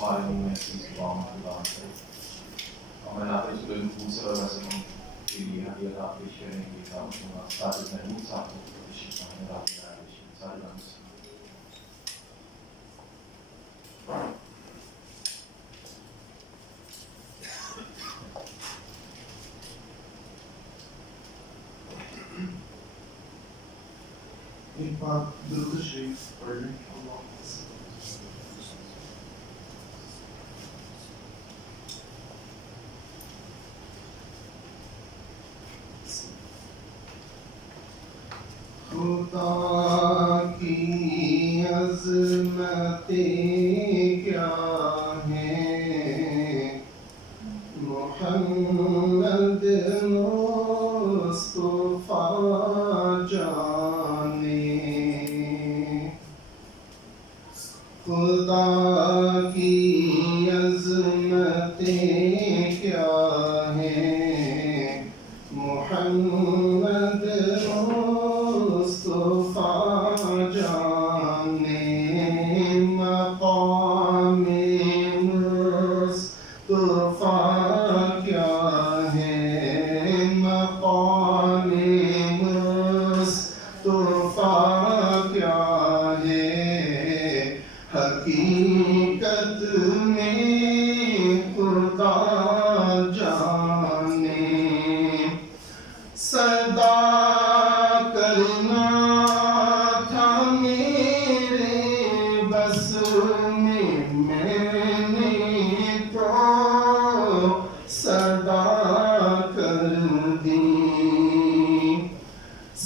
हमारे मुंह में ऐसी जुबान प्रदान करें और मैं नाते जुबे नफूस और वज़न के लिए हदियत आप पेश करने के लिए काम करूँगा साजिद महमूद साहब को तशरीफ़ लाने रात में आए साजिद एक बात दुरूद शरीफ पढ़ लें खुदा की अज़मतें क्या हैं मुहम्मद मुस्तफ़ा जाने खुदा की अज़मतें क्या हैं मुहम्मद मुस्तफ़ा जाने मक़ाम मुस्तफ़ा क्या है मक़ाम मुस्तफ़ा क्या है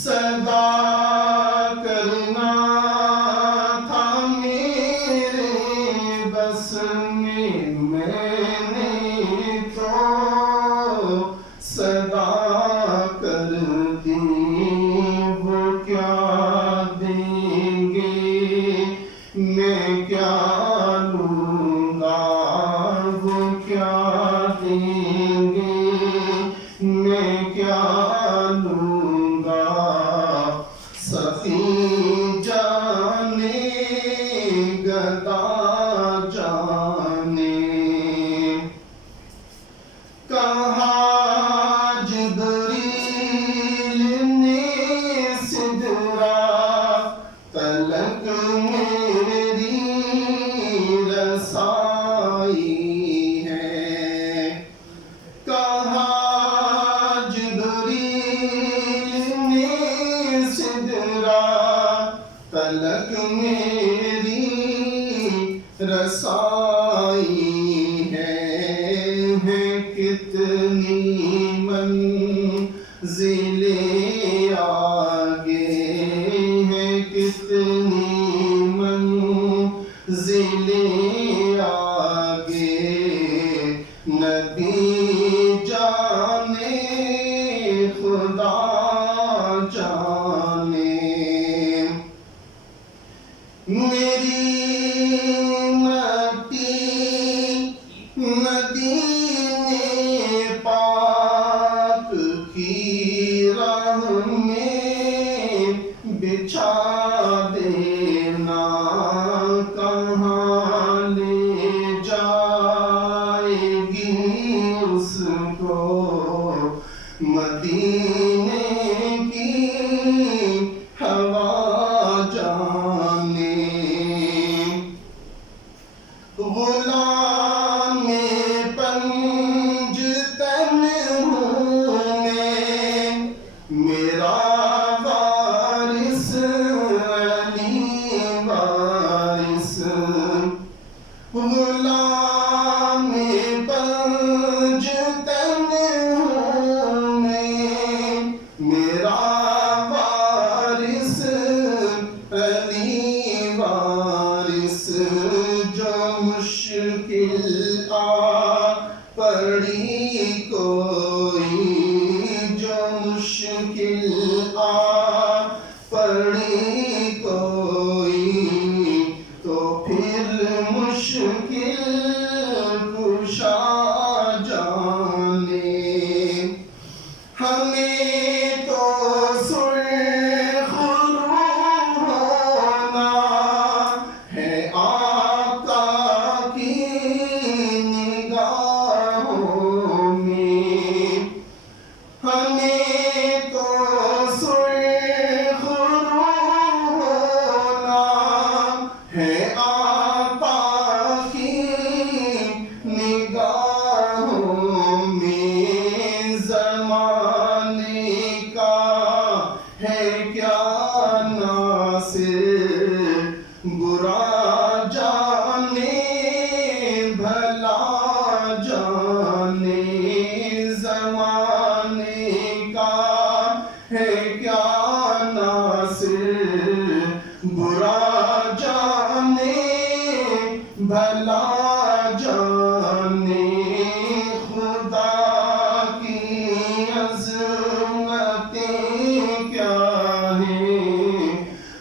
सदा करना था मेरे बस में, मैंने तो सदा कर दी। वो क्या देंगे मैं क्या लूँगा, वो क्या देंगे मैं क्या लूँगा। सखी जाने गदा जाने, कहा जिब्रील ने सिदरा तलक मेरी रसाई है। कहा जिब्रील ने सिदरा तलक मेरी रसाई है कितनी मंजिलें आगे हैं, कितनी मंजिलें आगे। नबी जाने खुदा जाने, मेरी मदीने पाक की राह में बिछा देना। कहाँ ले जाएगी उसको मदीने की हवा जाने। गुलाम पंजतन हूँ मैं, मेरा वारिस अली वारिस। गुलाम पंजतन हूँ मैं, मेरा वारिस अली वारिस। जो मुश्किल आ पड़ी कोई, जो मुश्किल आ पड़ी कोई, तो फिर मुश्किल कुशा जाने। हमें तो सुर्ख रूह होना है आका की निगाहों में। हमें तो सुर्ख रूह होना है आका की निगाहों में। ज़माने का है क्या नासिर, बुरा जाने भला जाने। ज़माने का है क्या नासिर, बुरा जाने भला जाने। खुदा की अज़मतें क्या हैं,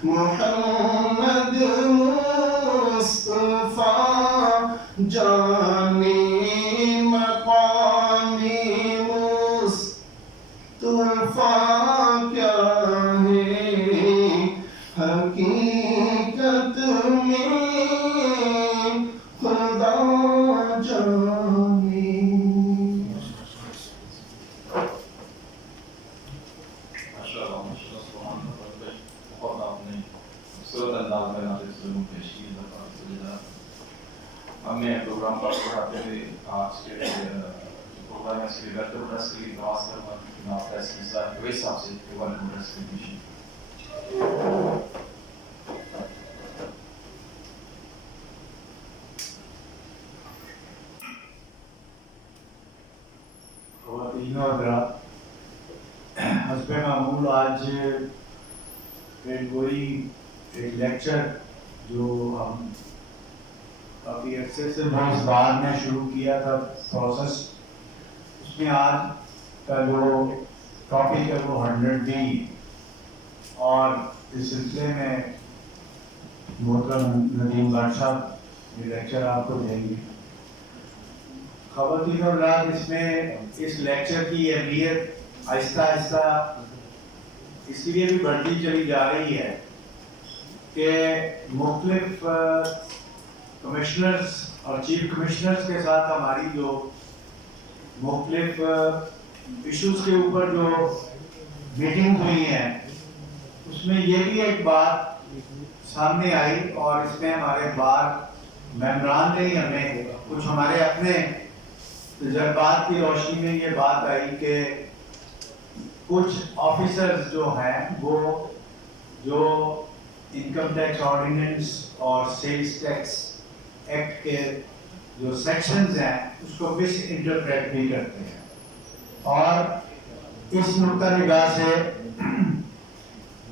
मोहम्मद मुस्तफा जाने। मक़ामे मुस्तफा क्या है, हकीकत में खुदा जाने। बहुत आपने खूबसूरत अंदाज में नाज़िल ज़रूर पेश की। हमने प्रोग्राम पर पढ़ाते हुए आज के प्रोग्राम में इसके लिए बेहतर ड्रेस के लिए नवाज करवा नाफ्रेस मिसाल के हिसाब से केवल ड्रेस के पीछे हस्बे मामूल आज फिर वही एक लेक्चर जो हम काफ़ी अरसे से इस बार में शुरू किया था प्रोसेस, उसमें आज का जो टॉपिक है वो 100D, और इस सिलसिले में मोहतरम नदीम बादशाह ये लेक्चर आपको देंगे। ख़वातीन और हज़रात, इसमें इस लेक्चर की अहमियत आहिस्ता आहिस्ता इसलिए भी बढ़ती चली जा रही है कि मुख्तलिफ कमिश्नर्स और चीफ कमिश्नर्स के साथ हमारी जो मुख्तलिफ इश्यूज़ के ऊपर जो मीटिंग हुई हैं, उसमें ये भी एक बात सामने आई, और इसमें हमारे बार मेंबरान ने हमें कुछ हमारे अपने तजर्बात की रोशनी में ये बात आई कि कुछ ऑफिसर्स जो हैं वो जो इनकम टैक्स ऑर्डिनेंस और सेल्स टैक्स एक्ट के जो सेक्शंस हैं उसको मिस इंटरप्रेट भी करते हैं, और इस नुक्ता निगाह से,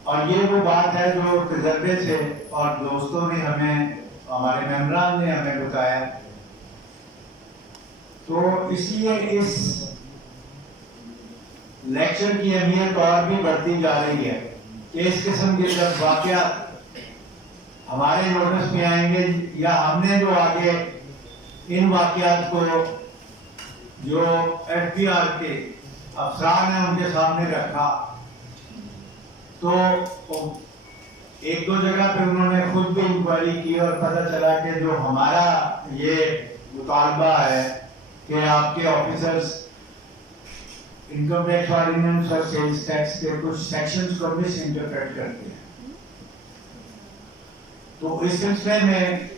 और ये वो बात है जो तजर्बे से और दोस्तों ने हमें, हमारे मेंबरान ने हमें बताया, तो इसलिए इस लेक्चर की अहमियत और भी बढ़ती जा रही है कि इस किस्म के जब वाक़यात हमारे नोटिस में आएंगे या हमने जो आगे इन वाक़यात को जो FBR के अफसरान हैं उनके सामने रखा, तो एक दो जगह पे उन्होंने खुद भी इंक्वायरी की और पता चला कि जो हमारा ये मुतालबा है कि आपके ऑफिसर्स इनकम टैक्स ऑर्डिनेंस और सेल्स टैक्स के कुछ सेक्शंस को मिस इंटरप्रेट करते हैं। तो इस सिलसिले में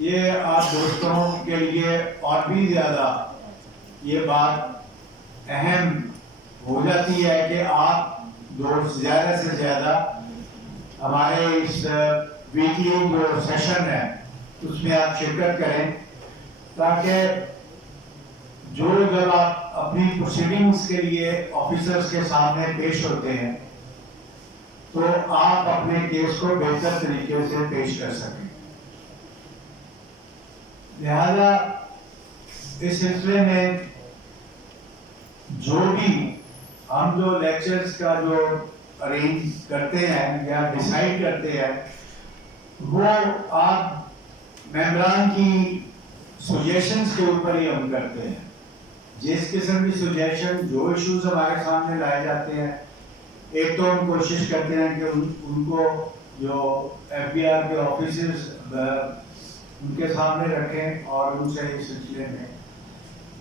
ये आप दोस्तों के लिए और भी ज़्यादा ये बात अहम हो जाती है कि आप दोस्त ज़्यादा से ज़्यादा हमारे इस वीकली जो सेशन है उसमें आप शिरकत करें, ताकि जो जब आप अपनी प्रोसीडिंग्स के लिए ऑफिसर्स के सामने पेश होते हैं तो आप अपने केस को बेहतर तरीके से पेश कर सकें। लिहाजा इस सिलसिले में जो भी हम जो लेक्चर्स का जो अरेंज करते हैं या डिसाइड करते हैं, वो आप मेंबरान की सजेशंस के ऊपर ही हम करते हैं। जिस किस्म की सजेशन, जो इश्यूज हमारे सामने लाए जाते हैं, एक तो हम कोशिश करते हैं कि उनको जो FBR के ऑफिसर्स उनके सामने रखें और उनसे इस सिलसिले में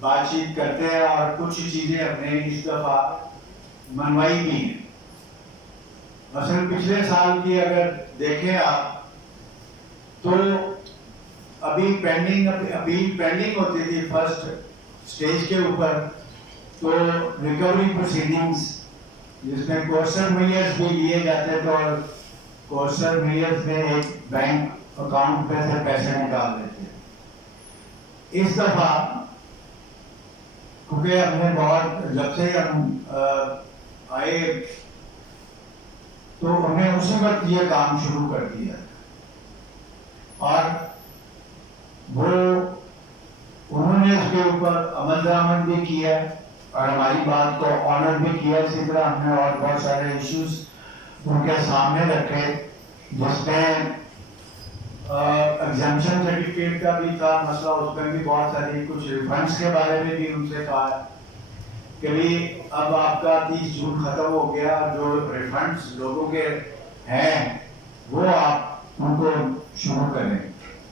बातचीत करते हैं, और कुछ चीज़ें हमने इस दफ़ा मनवाई भी हैं। मसलन पिछले साल की अगर देखें आप, तो अभी अपील पेंडिंग होती थी फर्स्ट स्टेज के ऊपर, तो रिकवरी प्रोसीडिंग्स जिसमें कोर्सर मेयर्स भी लिए जाते थे और कोर्सर मेयर्स में एक बैंक अकाउंट पे से पैसे निकाल देते। इस दफा क्योंकि हमने बहुत जब से हम आए तो हमने उसी वक्त ये काम शुरू कर दिया, और वो उन्होंने इसके ऊपर अमल दरामद भी किया और हमारी बात को ऑनर भी किया। इसी तरह हमने और बहुत सारे इश्यूज उनके सामने रखे, जिसमें एग्जामिशन सर्टिफिकेट का भी था मसला, उसमें भी बहुत सारी कुछ रिफंड्स के बारे में भी उनसे कहा कि भाई अब आपका 30 जून खत्म हो गया, जो रिफंड्स लोगों के हैं वो आप उनको शुरू करें।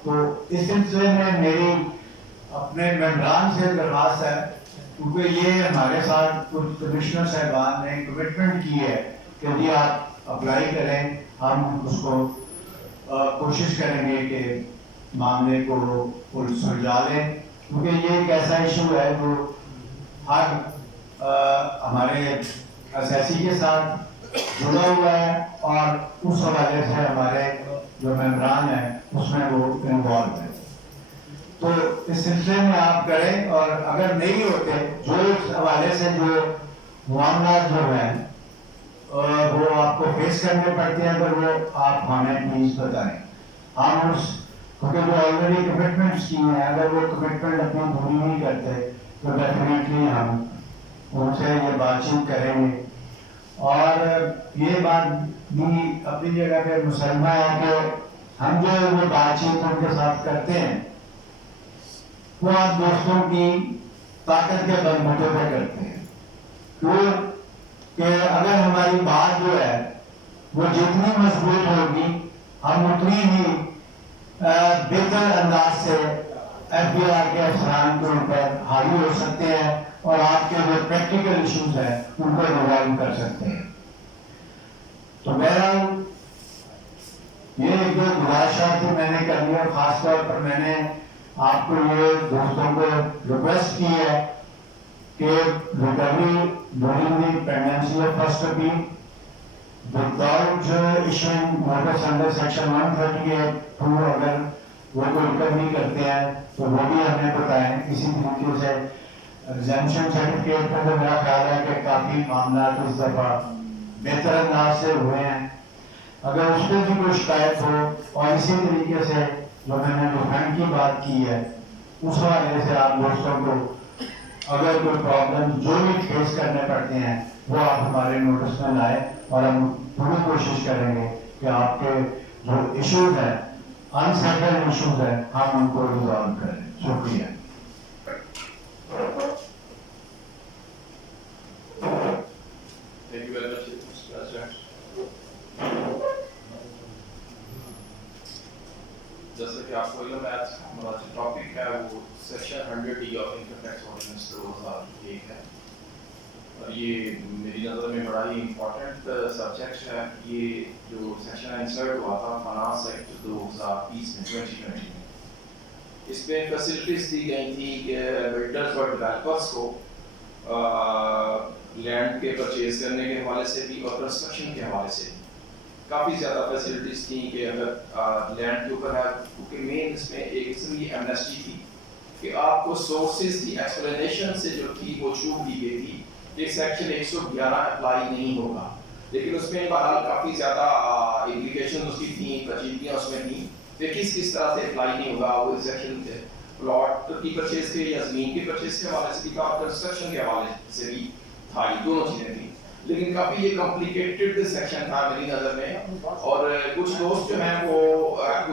तो इस सिलसिले में मेरी अपने मेंबरान से दरख्वास्त है, क्योंकि ये हमारे साथ कुछ कमिश्नर साहबान ने कमिटमेंट की है कि यदि आप अप्लाई करें, हम उसको कोशिश करेंगे कि मामले को सुलझा लें, क्योंकि ये एक ऐसा इशू है जो हर हमारे एसएससी के साथ जुड़ा हुआ है, और उस हवाले से हमारे जो मेंबरान हैं उसमें वो इन्वॉल्व है। तो इस सिलसिले में आप करें, और अगर नहीं होते जो इस हवाले से जो मामला जो है वो आपको फेस करने पड़ते हैं, तो वो आप हमें प्लीज बताएं। हम उस क्योंकि जो ऑलरेडी कमिटमेंट्स की हैं, अगर वो कमिटमेंट अपनी पूरी नहीं करते तो डेफिनेटली हम उनसे ये बातचीत करेंगे। और ये बात भी अपनी जगह पे मुसलमा है कि हम जो वो बातचीत उनके साथ करते हैं वो आप दोस्तों की ताकत के बलबूते पे करते हैं। क्यों कि अगर हमारी बात जो है वो जितनी मजबूत होगी, हम उतनी ही बेहतर अंदाज से FBI के अफसरान के ऊपर हावी हो सकते हैं और आपके जो प्रैक्टिकल इश्यूज हैं उनको रिजॉल्व कर सकते हैं। तो मेरा ये एक दो गुजारिशात थी मैंने कर लिया। खासतौर पर मैंने आपको ये दोस्तों को रिक्वेस्ट की है कि recovery during the pregnancy of first appeal without issuing notice under section 138 two, अगर वो कोई रिकवरी करते हैं तो वो भी हमें बताएं। इसी तरीके से रिजेम्पशन सर्टिफिकेट पर तो मेरा ख्याल है कि काफी मामला इस दफा बेहतर अंदाज से हुए हैं। अगर उस पर भी कोई शिकायत हो, और इसी तरीके से जो मैंने रिफंड की बात की है उस हवाले से आप दोस्तों को अगर कोई प्रॉब्लम जो भी फेस करने पड़ते हैं वो आप हमारे नोटिस में लाए, और हम पूरी कोशिश करेंगे कि आपके जो इश्यूज हैं, अनसेटल्ड इश्यूज हैं, हम उनको रिजॉल्व करें। शुक्रिया। Thank you very much, Mr. President. जैसे कि आपको इल्म है, हमारा जो टॉपिक है वो section 100D of income tax ordinance 2001 है, और ये मेरी नज़र में बड़ा ही इम्पोर्टेंट सब्जेक्ट है। ये जो सेक्शन इंसर्ट हुआ था फाइनेंस एक्ट 2020 में 2020 में, इसमें फैसिलिटीज दी गई थी कि बिल्डर्स और डेवलपर्स को लैंड के परचेज करने के हवाले से भी और कंस्ट्रक्शन के हवाले से काफ़ी ज़्यादा फैसिलिटीज थी कि अगर लैंड के ऊपर है, क्योंकि मेन इसमें एक किस्म की एमनेस्टी थी कि आपको सोर्सेज की एक्सप्लेनेशन से जो थी वो छूट दी गई थी कि सेक्शन 111 अप्लाई नहीं होगा, लेकिन उसमें बहरहाल काफ़ी ज़्यादा इम्प्लीकेशन उसकी थी, पेचीदगियाँ उसमें थी कि किस तरह से अप्लाई नहीं होगा। वो सेक्शन प्लॉट की परचेज के या ज़मीन की परचेज के हवाले से भी था, कंस्ट्रक्शन के हवाले से भी था, ये दोनों चीज़ें थी। लेकिन काफ़ी ये कॉम्प्लिकेटेड सेक्शन था मेरी नज़र में, और कुछ दोस्त जो हैं वो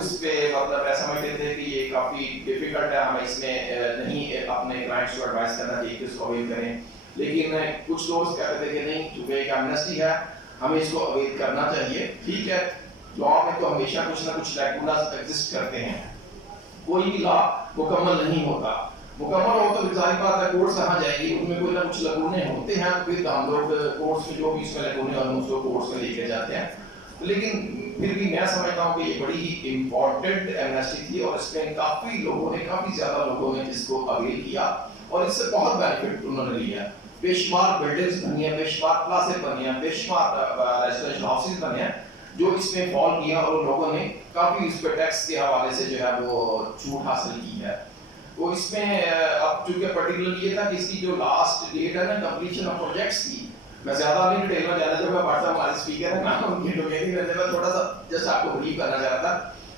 उस पे मतलब ऐसा समझते थे कि ये काफ़ी डिफिकल्ट है, हमें इसमें नहीं अपने क्लाइंट्स को एडवाइस करना चाहिए कि इसको अवेल करें। लेकिन कुछ दोस्त कहते थे कि नहीं, चूँकि एक एमनेस्टी है हमें इसको अवेल करना चाहिए। ठीक है, लॉ में तो हमेशा कुछ ना कुछ लैकुनास एग्जिस्ट करते हैं, कोई भी लॉ मुकम्मल नहीं होता। मुकम्मल हो तो जाहिर बात है कोर्ट्स कहाँ जाएंगी, उनमें कोई ना कुछ लकूने होते हैं, फिर हम लोग कोर्ट्स में जो भी इसमें लकूने और उसको कोर्ट्स में लेके जाते हैं। लेकिन फिर भी मैं समझता हूँ कि ये बड़ी ही इम्पोर्टेंट एमनेस्टी थी, और इसमें काफ़ी लोगों ने, काफ़ी ज़्यादा लोगों ने इसको अवेल किया और इससे बहुत बेनिफिट उन्होंने लिया। बेशुमार बिल्डिंग्स बनी है, बेशुमार क्लासेस बनी है, बेशुमार रेजिडेंशियल हाउसेज बने हैं जो इसमें फॉल किया, और लोगों ने काफ़ी इस पर टैक्स के हवाले से जो है वो छूट हासिल की है। वो इसमें अब चूंकि पर्टिकुलर ये था कि इसकी जो लास्ट डेट है ना कंप्लीशन ऑफ प्रोजेक्ट्स की, मैं ज़्यादा नहीं डिटेल में जाना, जब मैं पढ़ता हमारे स्पीकर है ना उनकी डोमेन रहने में थोड़ा सा जस्ट आपको ब्रीफ करना चाह रहा था।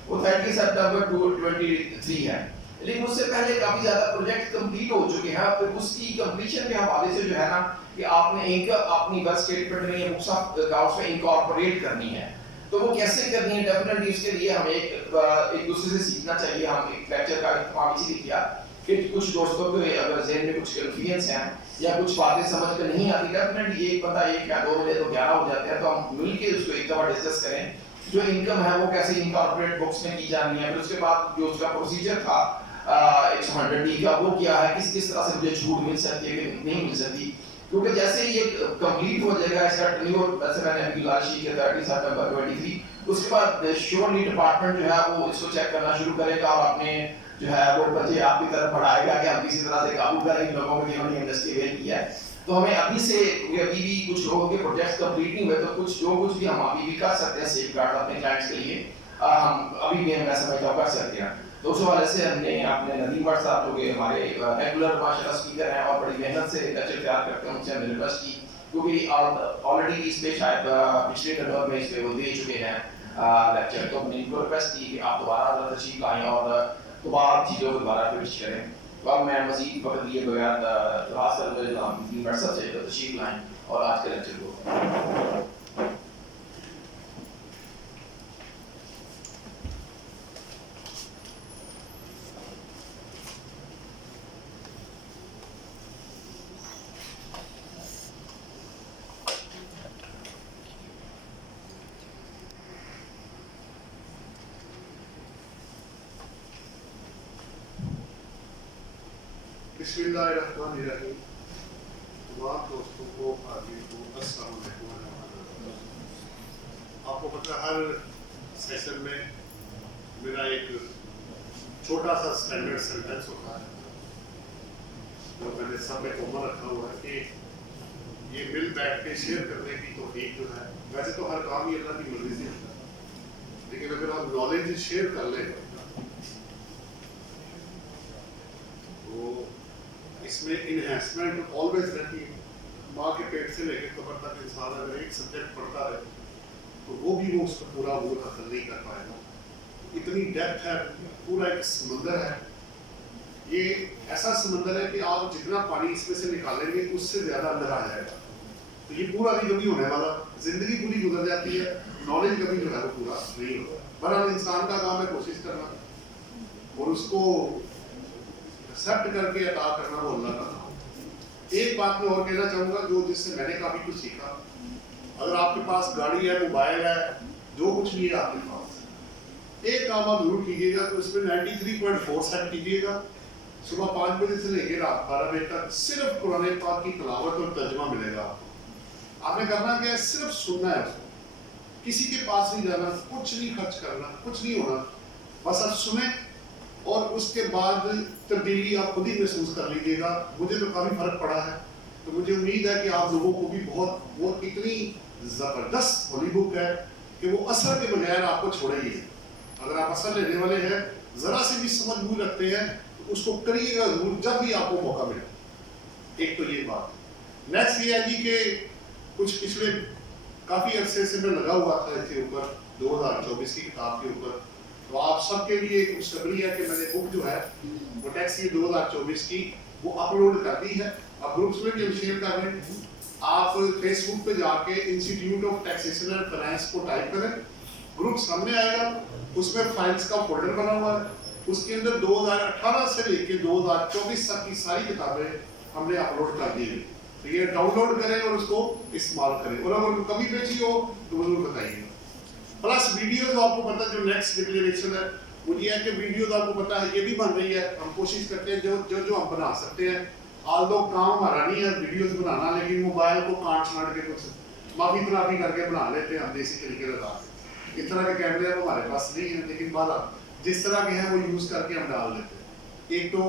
वो 30 सितंबर 2023 है, लेकिन उससे पहले काफ़ी ज़्यादा प्रोजेक्ट कंप्लीट हो चुके हैं। फिर उसकी कंप्लीशन के हवाले से जो है ना कि आपने एक अपनी वर्क स्टेटमेंट में या बुक्स ऑफ अकाउंट्स में इनकॉर्पोरेट करनी है, तो वो कैसे करनी है डेफिनेटली उसके लिए हमें एक दूसरे से सीखना चाहिए। हम एक लेक्चर का इत्तेफाक इसीलिए किया कि कुछ दोस्तों को अगर ज़हन में कुछ कन्फ्यूजन हैं या कुछ बातें समझ कर नहीं आती, डेफिनेटली एक बंदा एक या दो मिले तो 11 हो जाते हैं, तो हम मिलकर उसको एक दफ़ा डिस्कस करें जो इनकम है वो कैसे इनकॉर्पोरेट बुक्स में की जानी है। फिर उसके बाद जो उसका प्रोसीजर था 100D का वो क्या है, किस तरह से मुझे छूट मिल सकती है कि नहीं मिल सकती, क्योंकि जैसे ही ये कंप्लीट हो जाएगा इसका टेन्योर, वैसे मैंने अभी लास्ट की 30 सितंबर 2023, उसके बाद श्योरली डिपार्टमेंट जो है वो इसको चेक करना शुरू करेगा और अपने जो है वो बच्चे आपकी तरफ बढ़ाएगा कि हम किसी तरह से काबू करें इन लोगों को जिन्होंने इंडस्ट्री वेल किया है। तो हमें अभी से अभी भी कुछ लोगों के प्रोजेक्ट्स कंप्लीट नहीं हुए, तो कुछ जो कुछ भी हम अभी भी कर सकते हैं सेफगार्ड अपने क्लाइंट्स के लिए, हम अभी भी मैं समझता हूँ कर सकते हैं। तो उस हवाले से हमने अपने नदीम भट्ट साहब जो कि हमारे रेगुलर माशाल्लाह स्पीकर हैं और बड़ी मेहनत से लेक्चर तैयार करते हैं, उनसे हमने रिक्वेस्ट की क्योंकि ऑलरेडी इस पे शायद पिछले टर्म में इस पे वो दे चुके हैं लेक्चर, तो मैंने इनको रिक्वेस्ट की कि आप दोबारा तशरीफ लाएं और दोबारा चीज़ों को दोबारा पेश करें। तो अब मैं मज़ीद वक्त लिए बगैर दरख्वास्त कर से तशरीफ लाएं और आज के लेक्चर को बिस्मिल्लाहिर्रहमानिर्रहीम। तमाम दोस्तों को हाजिर को अस्सलाम वालेकुम। आपको पता है हर सेशन में मेरा एक छोटा सा स्टैंडर्ड सेंटेंस होता है जो मैंने सब में कॉमन रखा हुआ है कि ये मिल बैठ के शेयर करने की तौफीक जो है, वैसे तो हर काम ही अल्लाह की मर्जी से होता है, लेकिन अगर आप नॉलेज शेयर कर लें तो इसमें इन्हेंसमेंट ऑलवेज रहती है। माँ के पेट से लेकर कब्र तक इंसान अगर एक सब्जेक्ट पढ़ता रहे तो वो भी वो उसको पूरा वो हासिल नहीं कर पाएगा। इतनी डेप्थ है, पूरा एक समंदर है। ये ऐसा समंदर है कि आप जितना पानी इसमें से निकालेंगे उससे ज्यादा अंदर आ जाएगा। तो ये पूरा नहीं कभी होने वाला, जिंदगी पूरी गुजर जाती है, नॉलेज कभी जो है वो पूरा नहीं होता। बहरहाल इंसान का काम है कोशिश करना और उसको एक्सेप्ट करके अता करना वो अल्लाह का काम। एक बात मैं और कहना चाहूँगा जो जिससे मैंने काफ़ी कुछ सीखा। अगर आपके पास गाड़ी है, मोबाइल है, जो कुछ भी है आपके पास, एक काम आप जरूर कीजिएगा तो इसमें 93.4 सेट कीजिएगा। सुबह 5 बजे से लेकर रात 12 बजे तक सिर्फ कुरान पाक की तिलावत और तर्जुमा मिलेगा आपको। आपने करना क्या है, सिर्फ सुनना है उसको, किसी के पास नहीं जाना, कुछ नहीं खर्च करना, कुछ नहीं होना, बस आप सुने और उसके बाद तब्दीली आप खुद ही महसूस कर लीजिएगा। मुझे तो काफ़ी फर्क पड़ा है, तो मुझे उम्मीद है कि आप लोगों को भी बहुत, वो इतनी ज़बरदस्त होली बुक है कि वो असर के बगैर आपको छोड़ेगी। अगर आप असर लेने वाले हैं, ज़रा से भी समझ दूर रखते हैं तो उसको करिएगा जरूर जब भी आपको मौका मिले। एक तो ये बात। नेक्स्ट ये है जी कि कुछ पिछले काफ़ी अरसे से मैं लगा हुआ था इसके ऊपर, 2024 की किताब के ऊपर। तो आप सबके लिए एक खुशखबरी है कि मैंने बुक जो है वो टैक्स 2024 की वो अपलोड कर दी है। आप ग्रुप्स में भी हम शेयर कर रहे हैं। आप फेसबुक पे जाके institute of taxation and finance को टाइप करें, ग्रुप सामने आएगा, उसमें फाइल्स का फोल्डर बना हुआ है, उसके अंदर 2018 से लेकर 2024 तक की सारी किताबें हमने अपलोड कर दी है। तो ये डाउनलोड करें और उसको इस्तेमाल करें, और अगर कमी पेशी हो तो जरूर बताइएगा। प्लस वीडियोस आपको पता है जो नेक्स्ट डिक्लेरेशन है वो ये है कि वीडियोस आपको पता है ये भी बन रही है। हम कोशिश करते हैं जो हम बना सकते हैं। आल्दो काम हमारा नहीं है वीडियोस बनाना, लेकिन मोबाइल को काट छाट के कुछ माफी तलाफी करके बना लेते हैं हम देसी तरीके लगा के। इस तरह के कैमरे अब हमारे पास नहीं है, लेकिन बाद जिस तरह के हैं वो यूज करके हम डाल लेते हैं। एक तो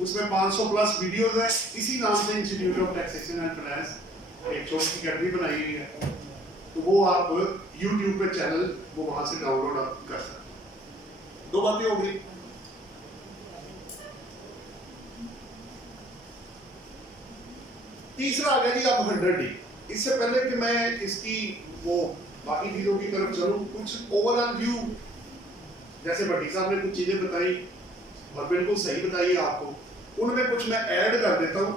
उसमें 500 प्लस वीडियोस है, इसी नाम से institute of taxation and finance एक छोटी कैटेगरी बनाई हुई है, तो वो आप YouTube पे चैनल वो वहां से डाउनलोड आप कर सकते हैं। दो बातें हो गई। तीसरा आ गया जी अब 100D। इससे पहले कि मैं इसकी वो बाकी चीजों की तरफ चलूं, कुछ ओवरऑल व्यू, जैसे भट्टी साहब ने कुछ चीजें बताई और बिल्कुल सही बताई आपको, उनमें कुछ मैं ऐड कर देता हूँ।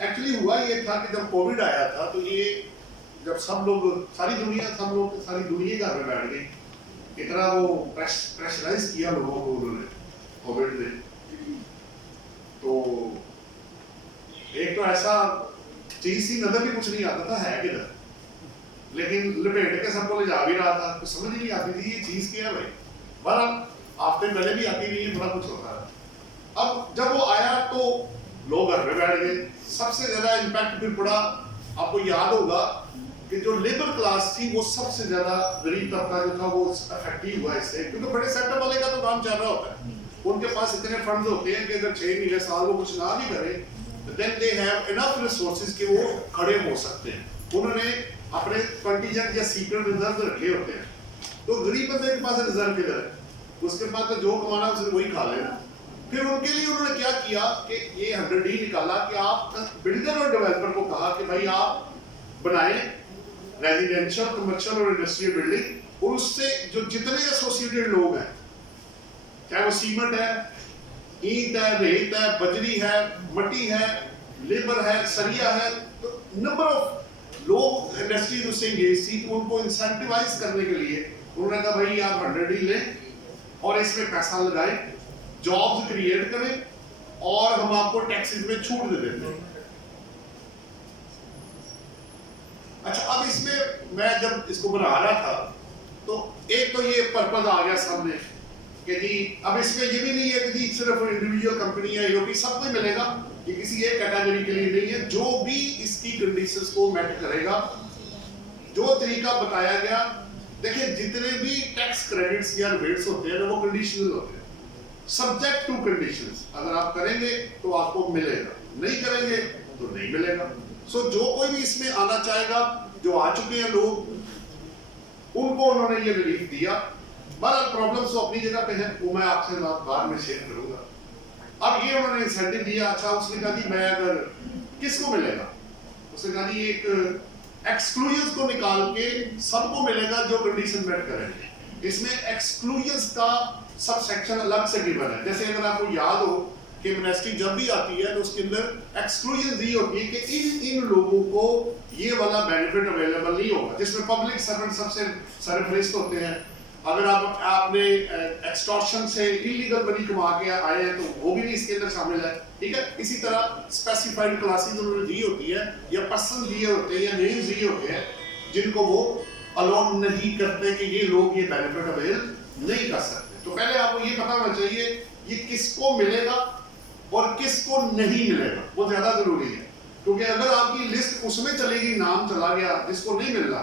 एक्चुअली हुआ ये था कि जब कोविड आया था तो ये जब सब लोग सारी दुनिया घर में बैठ गई, इतना वो प्रेशराइज किया लोगों को उन्होंने कोविड ने। तो एक तो ऐसा चीज थी, नजर भी कुछ नहीं आता था है किधर, लेकिन लपेट के सबको ले जा भी रहा था, कुछ समझ नहीं आती थी ये चीज क्या है भाई। बहरहाल आफ्टर पहले भी आती रही है, बड़ा कुछ होता है। अब जब वो आया तो लोग घर में बैठ गए। सबसे ज्यादा इम्पैक्ट फिर पड़ा, आपको याद होगा कि जो लेबर क्लास थी वो सबसे ज्यादा, गरीब तबका जो था वो अफेक्टिव हुआ इससे, क्योंकि बड़े सेक्टर वाले का तो काम चल रहा होता है, उनके पास इतने फंड्स होते हैं कि अगर 6 महीने साल वो कुछ ना भी करे then they have enough resources कि वो खड़े हो सकते हैं। उन्होंने अपने कंटीजेंट या सीक्रेट रिजर्व रखे होते हैं। तो गरीब बंदे के पास रिजर्व किधर है, उसके पास तो जो कमाना उसने वही खा लेना। फिर उनके लिए उन्होंने क्या किया कि ये 100D निकाला कि आप बिल्डर और डेवलपर को कहा कि भाई आप बनाए रेजिडेंशियल, कमर्शियल और इंडस्ट्रियल बिल्डिंग, और उससे जो जितने एसोसिएटेड लोग हैं, चाहे वो सीमेंट है, ईंट है, रेत है, बजरी है, मट्टी है, लेबर है, सरिया है, तो नंबर ऑफ लोग इंडस्ट्रीज उससे एंगेज थी, तो उनको इंसेंटिवाइज करने के लिए उन्होंने कहा भाई आप 100 ही लें और इसमें पैसा लगाएं, जॉब्स क्रिएट करें और हम आपको टैक्सेस में छूट दे देते हैं। अच्छा, अब इसमें मैं जब इसको बना रहा था तो एक तो ये पर्पस आ गया सामने कि जी अब इसमें ये भी नहीं है कि जी सिर्फ इंडिविजुअल कंपनी है यूपी सबको मिलेगा, ये किसी एक कैटेगरी के लिए नहीं है, जो भी इसकी कंडीशंस को मेट करेगा, जो तरीका बताया गया। देखिए जितने भी टैक्स क्रेडिट्स या रिबेट्स होते हैं वो कंडीशनल होते हैं, सब्जेक्ट टू कंडीशंस। अगर आप करेंगे तो आपको मिलेगा, नहीं करेंगे तो नहीं मिलेगा। सो जो कोई भी इसमें आना चाहेगा, जो आ चुके हैं लोग, उनको उन्होंने ये रिलीफ दिया। बहरहाल प्रॉब्लम्स तो अपनी जगह पे है, वो मैं आपसे बाद में शेयर करूंगा। अब ये उन्होंने इंसेंटिव दिया। अच्छा, उसने कहा जी मैं अगर किसको मिलेगा, उसने कहा जी एक एक्सक्लूजन्स को निकाल के सबको मिलेगा जो कंडीशन मेट करेंगे। इसमें एक्सक्लूजन्स का सब सेक्शन अलग से गिवन है। जैसे अगर आपको याद हो कि एमनेस्टी जब भी आती है तो उसके अंदर एक्सक्लूजन दी होती है कि इन लोगों को ये वाला बेनिफिट अवेलेबल नहीं होगा, जिसमें पब्लिक सर्वेंट सबसे सरफरिस्त होते हैं। अगर आपने एक्सटॉर्शन से इलीगल मनी कमा के आए हैं तो वो भी नहीं इसके अंदर शामिल है, ठीक है। इसी तरह स्पेसिफाइड क्लासेस उन्होंने दी होती है या पर्सन दिए होते हैं या नेम्स दिए होते हैं जिनको वो अलाउ नहीं करते कि ये लोग ये बेनिफिट अवेल नहीं कर सकते। तो पहले आपको ये पता होना चाहिए ये किसको मिलेगा और किसको नहीं मिलेगा, वो ज्यादा जरूरी है। क्योंकि अगर आपकी लिस्ट उसमें चलेगी, नाम चला गया जिसको नहीं मिल रहा,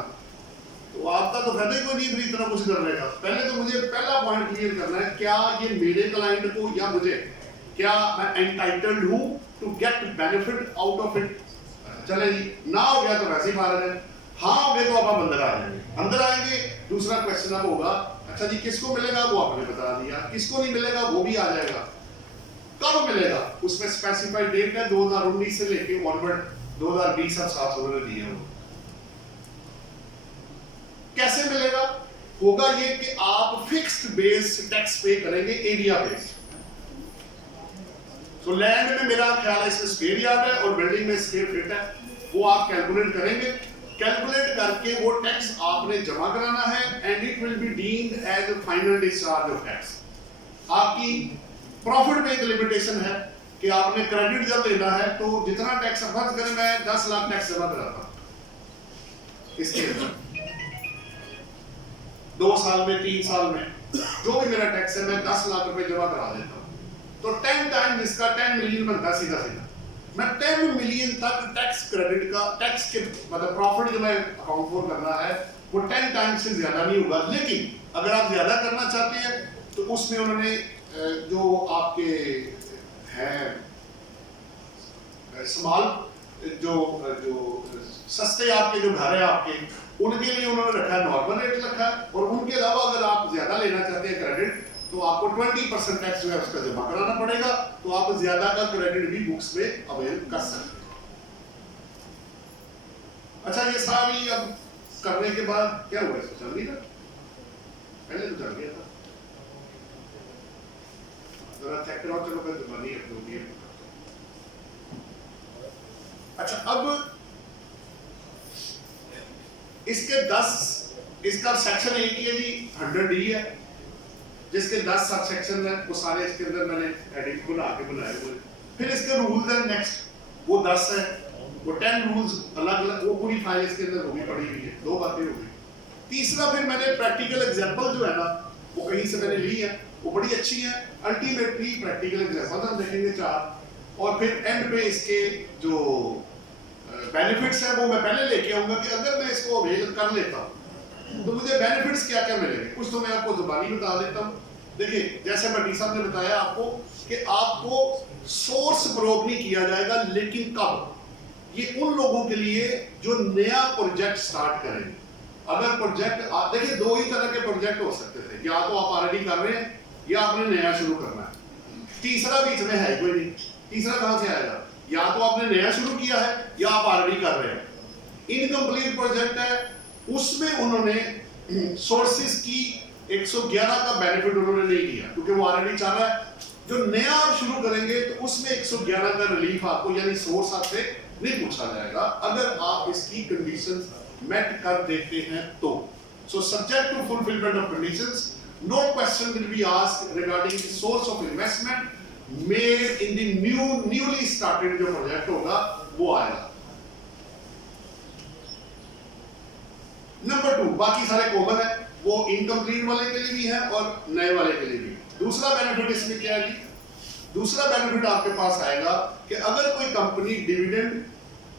तो आपका तो फायदा ही कोई नहीं बुरी तरह कुछ करने का। पहले तो मुझे पहला पॉइंट क्लियर करना है, क्या ये मेरे क्लाइंट को या मुझे, क्या मैं एंटाइटल्ड हूं to get benefit out of it. चले जी, ना हो गया तो वैसे ही फारग है, हाँ हो गए तो आप अंदर आ जाएंगे। अंदर आएंगे, दूसरा क्वेश्चन अब होगा अच्छा जी किसको मिलेगा, वो आपने बता दिया, किसको नहीं मिलेगा वो भी आ जाएगा। कब मिलेगा उसमें स्पेसिफाइड डेट है, 2019 से लेके ऑनवर्ड 2020 अब 7 उन्होंने दिए हैं। कैसे मिलेगा, होगा ये कि आप फिक्स्ड बेस टैक्स पे करेंगे, एरिया बेस्ड। तो लैंड में मेरा ख्याल है इसमें स्क्वायर यार्ड है और बिल्डिंग में स्क्वायर फीट है, वो आप कैलकुलेट करेंगे। कैलकुलेट करके वो टैक्स आपने जमा कराना है and it will be deemed as a final discharge of tax. आपकी प्रॉफिट में एक लिमिटेशन है कि आपने क्रेडिट जब लेना है तो जितना टैक्स, फर्ज करें मैं 10 लाख टैक्स जमा कराता हूं इसके अंदर 2 साल में 3 साल में जो भी मेरा टैक्स है मैं 10 लाख रुपए जमा करा देता हूं, तो 10 टाइम इसका 10 मिलियन बनता सीधा सीधा। मैं 10 मिलियन तक टैक्स क्रेडिट का टैक्स के मतलब प्रॉफिट जो मैं अकाउंट फॉर करना है वो 10 टाइम से ज्यादा नहीं होगा। लेकिन अगर आप ज्यादा करना चाहते हैं तो उसमें उन्होंने जो आपके हैं स्मॉल जो सस्ते आपके जो घर है आपके, उनके लिए उन्होंने रखा है नॉर्मल रेट रखा है, और उनके अलावा अगर आप ज्यादा लेना चाहते हैं क्रेडिट तो आपको 20% टैक्स जो है उसका जमा कराना पड़ेगा, तो आप ज्यादा का क्रेडिट भी बुक्स में अवेल कर सकते हैं। अच्छा, ये सारी अब करने के बाद क्या हुआ, इसको चल नहीं रहा, पहले तो चल गया था, जरा चेक कराओ, चलो मैं जुबानी अपनी। अच्छा, अब इसके 10 इसका सेक्शन एक ही है जी 100D है, जिसके 10 सब सेक्शन है, वो सारे इसके अंदर मैंने एडिट बना के बनाए हुए। फिर इसके रूल्स है नेक्स्ट, वो 10 है, वो 10 रूल्स अलग अलग, वो पूरी फाइल इसके अंदर वो भी पड़ी हुई है, 2 बातें हो गई। तीसरा फिर मैंने प्रैक्टिकल एग्जांपल जो है ना वो कहीं से मैंने ली है, वो बड़ी अच्छी है। अल्टीमेटली प्रैक्टिकल एग्जांपल हम देखेंगे 4, और फिर एंड पे इसके जो बेनिफिट्स है वो मैं पहले लेके आऊंगा कि अगर मैं इसको अवेल कर लेता हूं तो मुझे बेनिफिट्स क्या क्या मिलेंगे। कुछ तो मैं आपको जुबानी बता देता हूं। देखिए, जैसे भट्टी साहब ने बताया आपको कि आपको सोर्स प्रोब नहीं किया जाएगा, लेकिन कब, ये उन लोगों के लिए जो नया प्रोजेक्ट स्टार्ट करेंगे। अगर प्रोजेक्ट देखिए 2 ही तरह के प्रोजेक्ट हो सकते थे, या तो आप ऑलरेडी कर रहे हैं या आपने नया शुरू करना है, तीसरा बीच में है कोई नहीं। तीसरा कहां से आएगा, या तो आपने नया शुरू किया है या आप ऑलरेडी कर रहे हैं। इनकम्प्लीट प्रोजेक्ट है, उसमें उन्होंने सोर्सेज की 111 का बेनिफिट उन्होंने नहीं दिया, क्योंकि वो ऑलरेडी चाह रहा है। जो नया आप शुरू करेंगे तो उसमें 111 का रिलीफ आपको यानी सोर्स आपसे नहीं पूछा जाएगा, अगर आप इसकी कंडीशंस मेट कर देते हैं तो। So subject to fulfilment of conditions, no question will be asked regarding the source of investment made in the newly started जो प्रोजेक्ट होगा वो आएगा। नंबर 2, बाकी सारे कॉमन है, वो इनकम्प्लीट वाले के लिए भी है और नए वाले के लिए भी। दूसरा बेनिफिट इसमें क्या है जी? दूसरा बेनिफिट आपके पास आएगा कि अगर कोई कंपनी डिविडेंड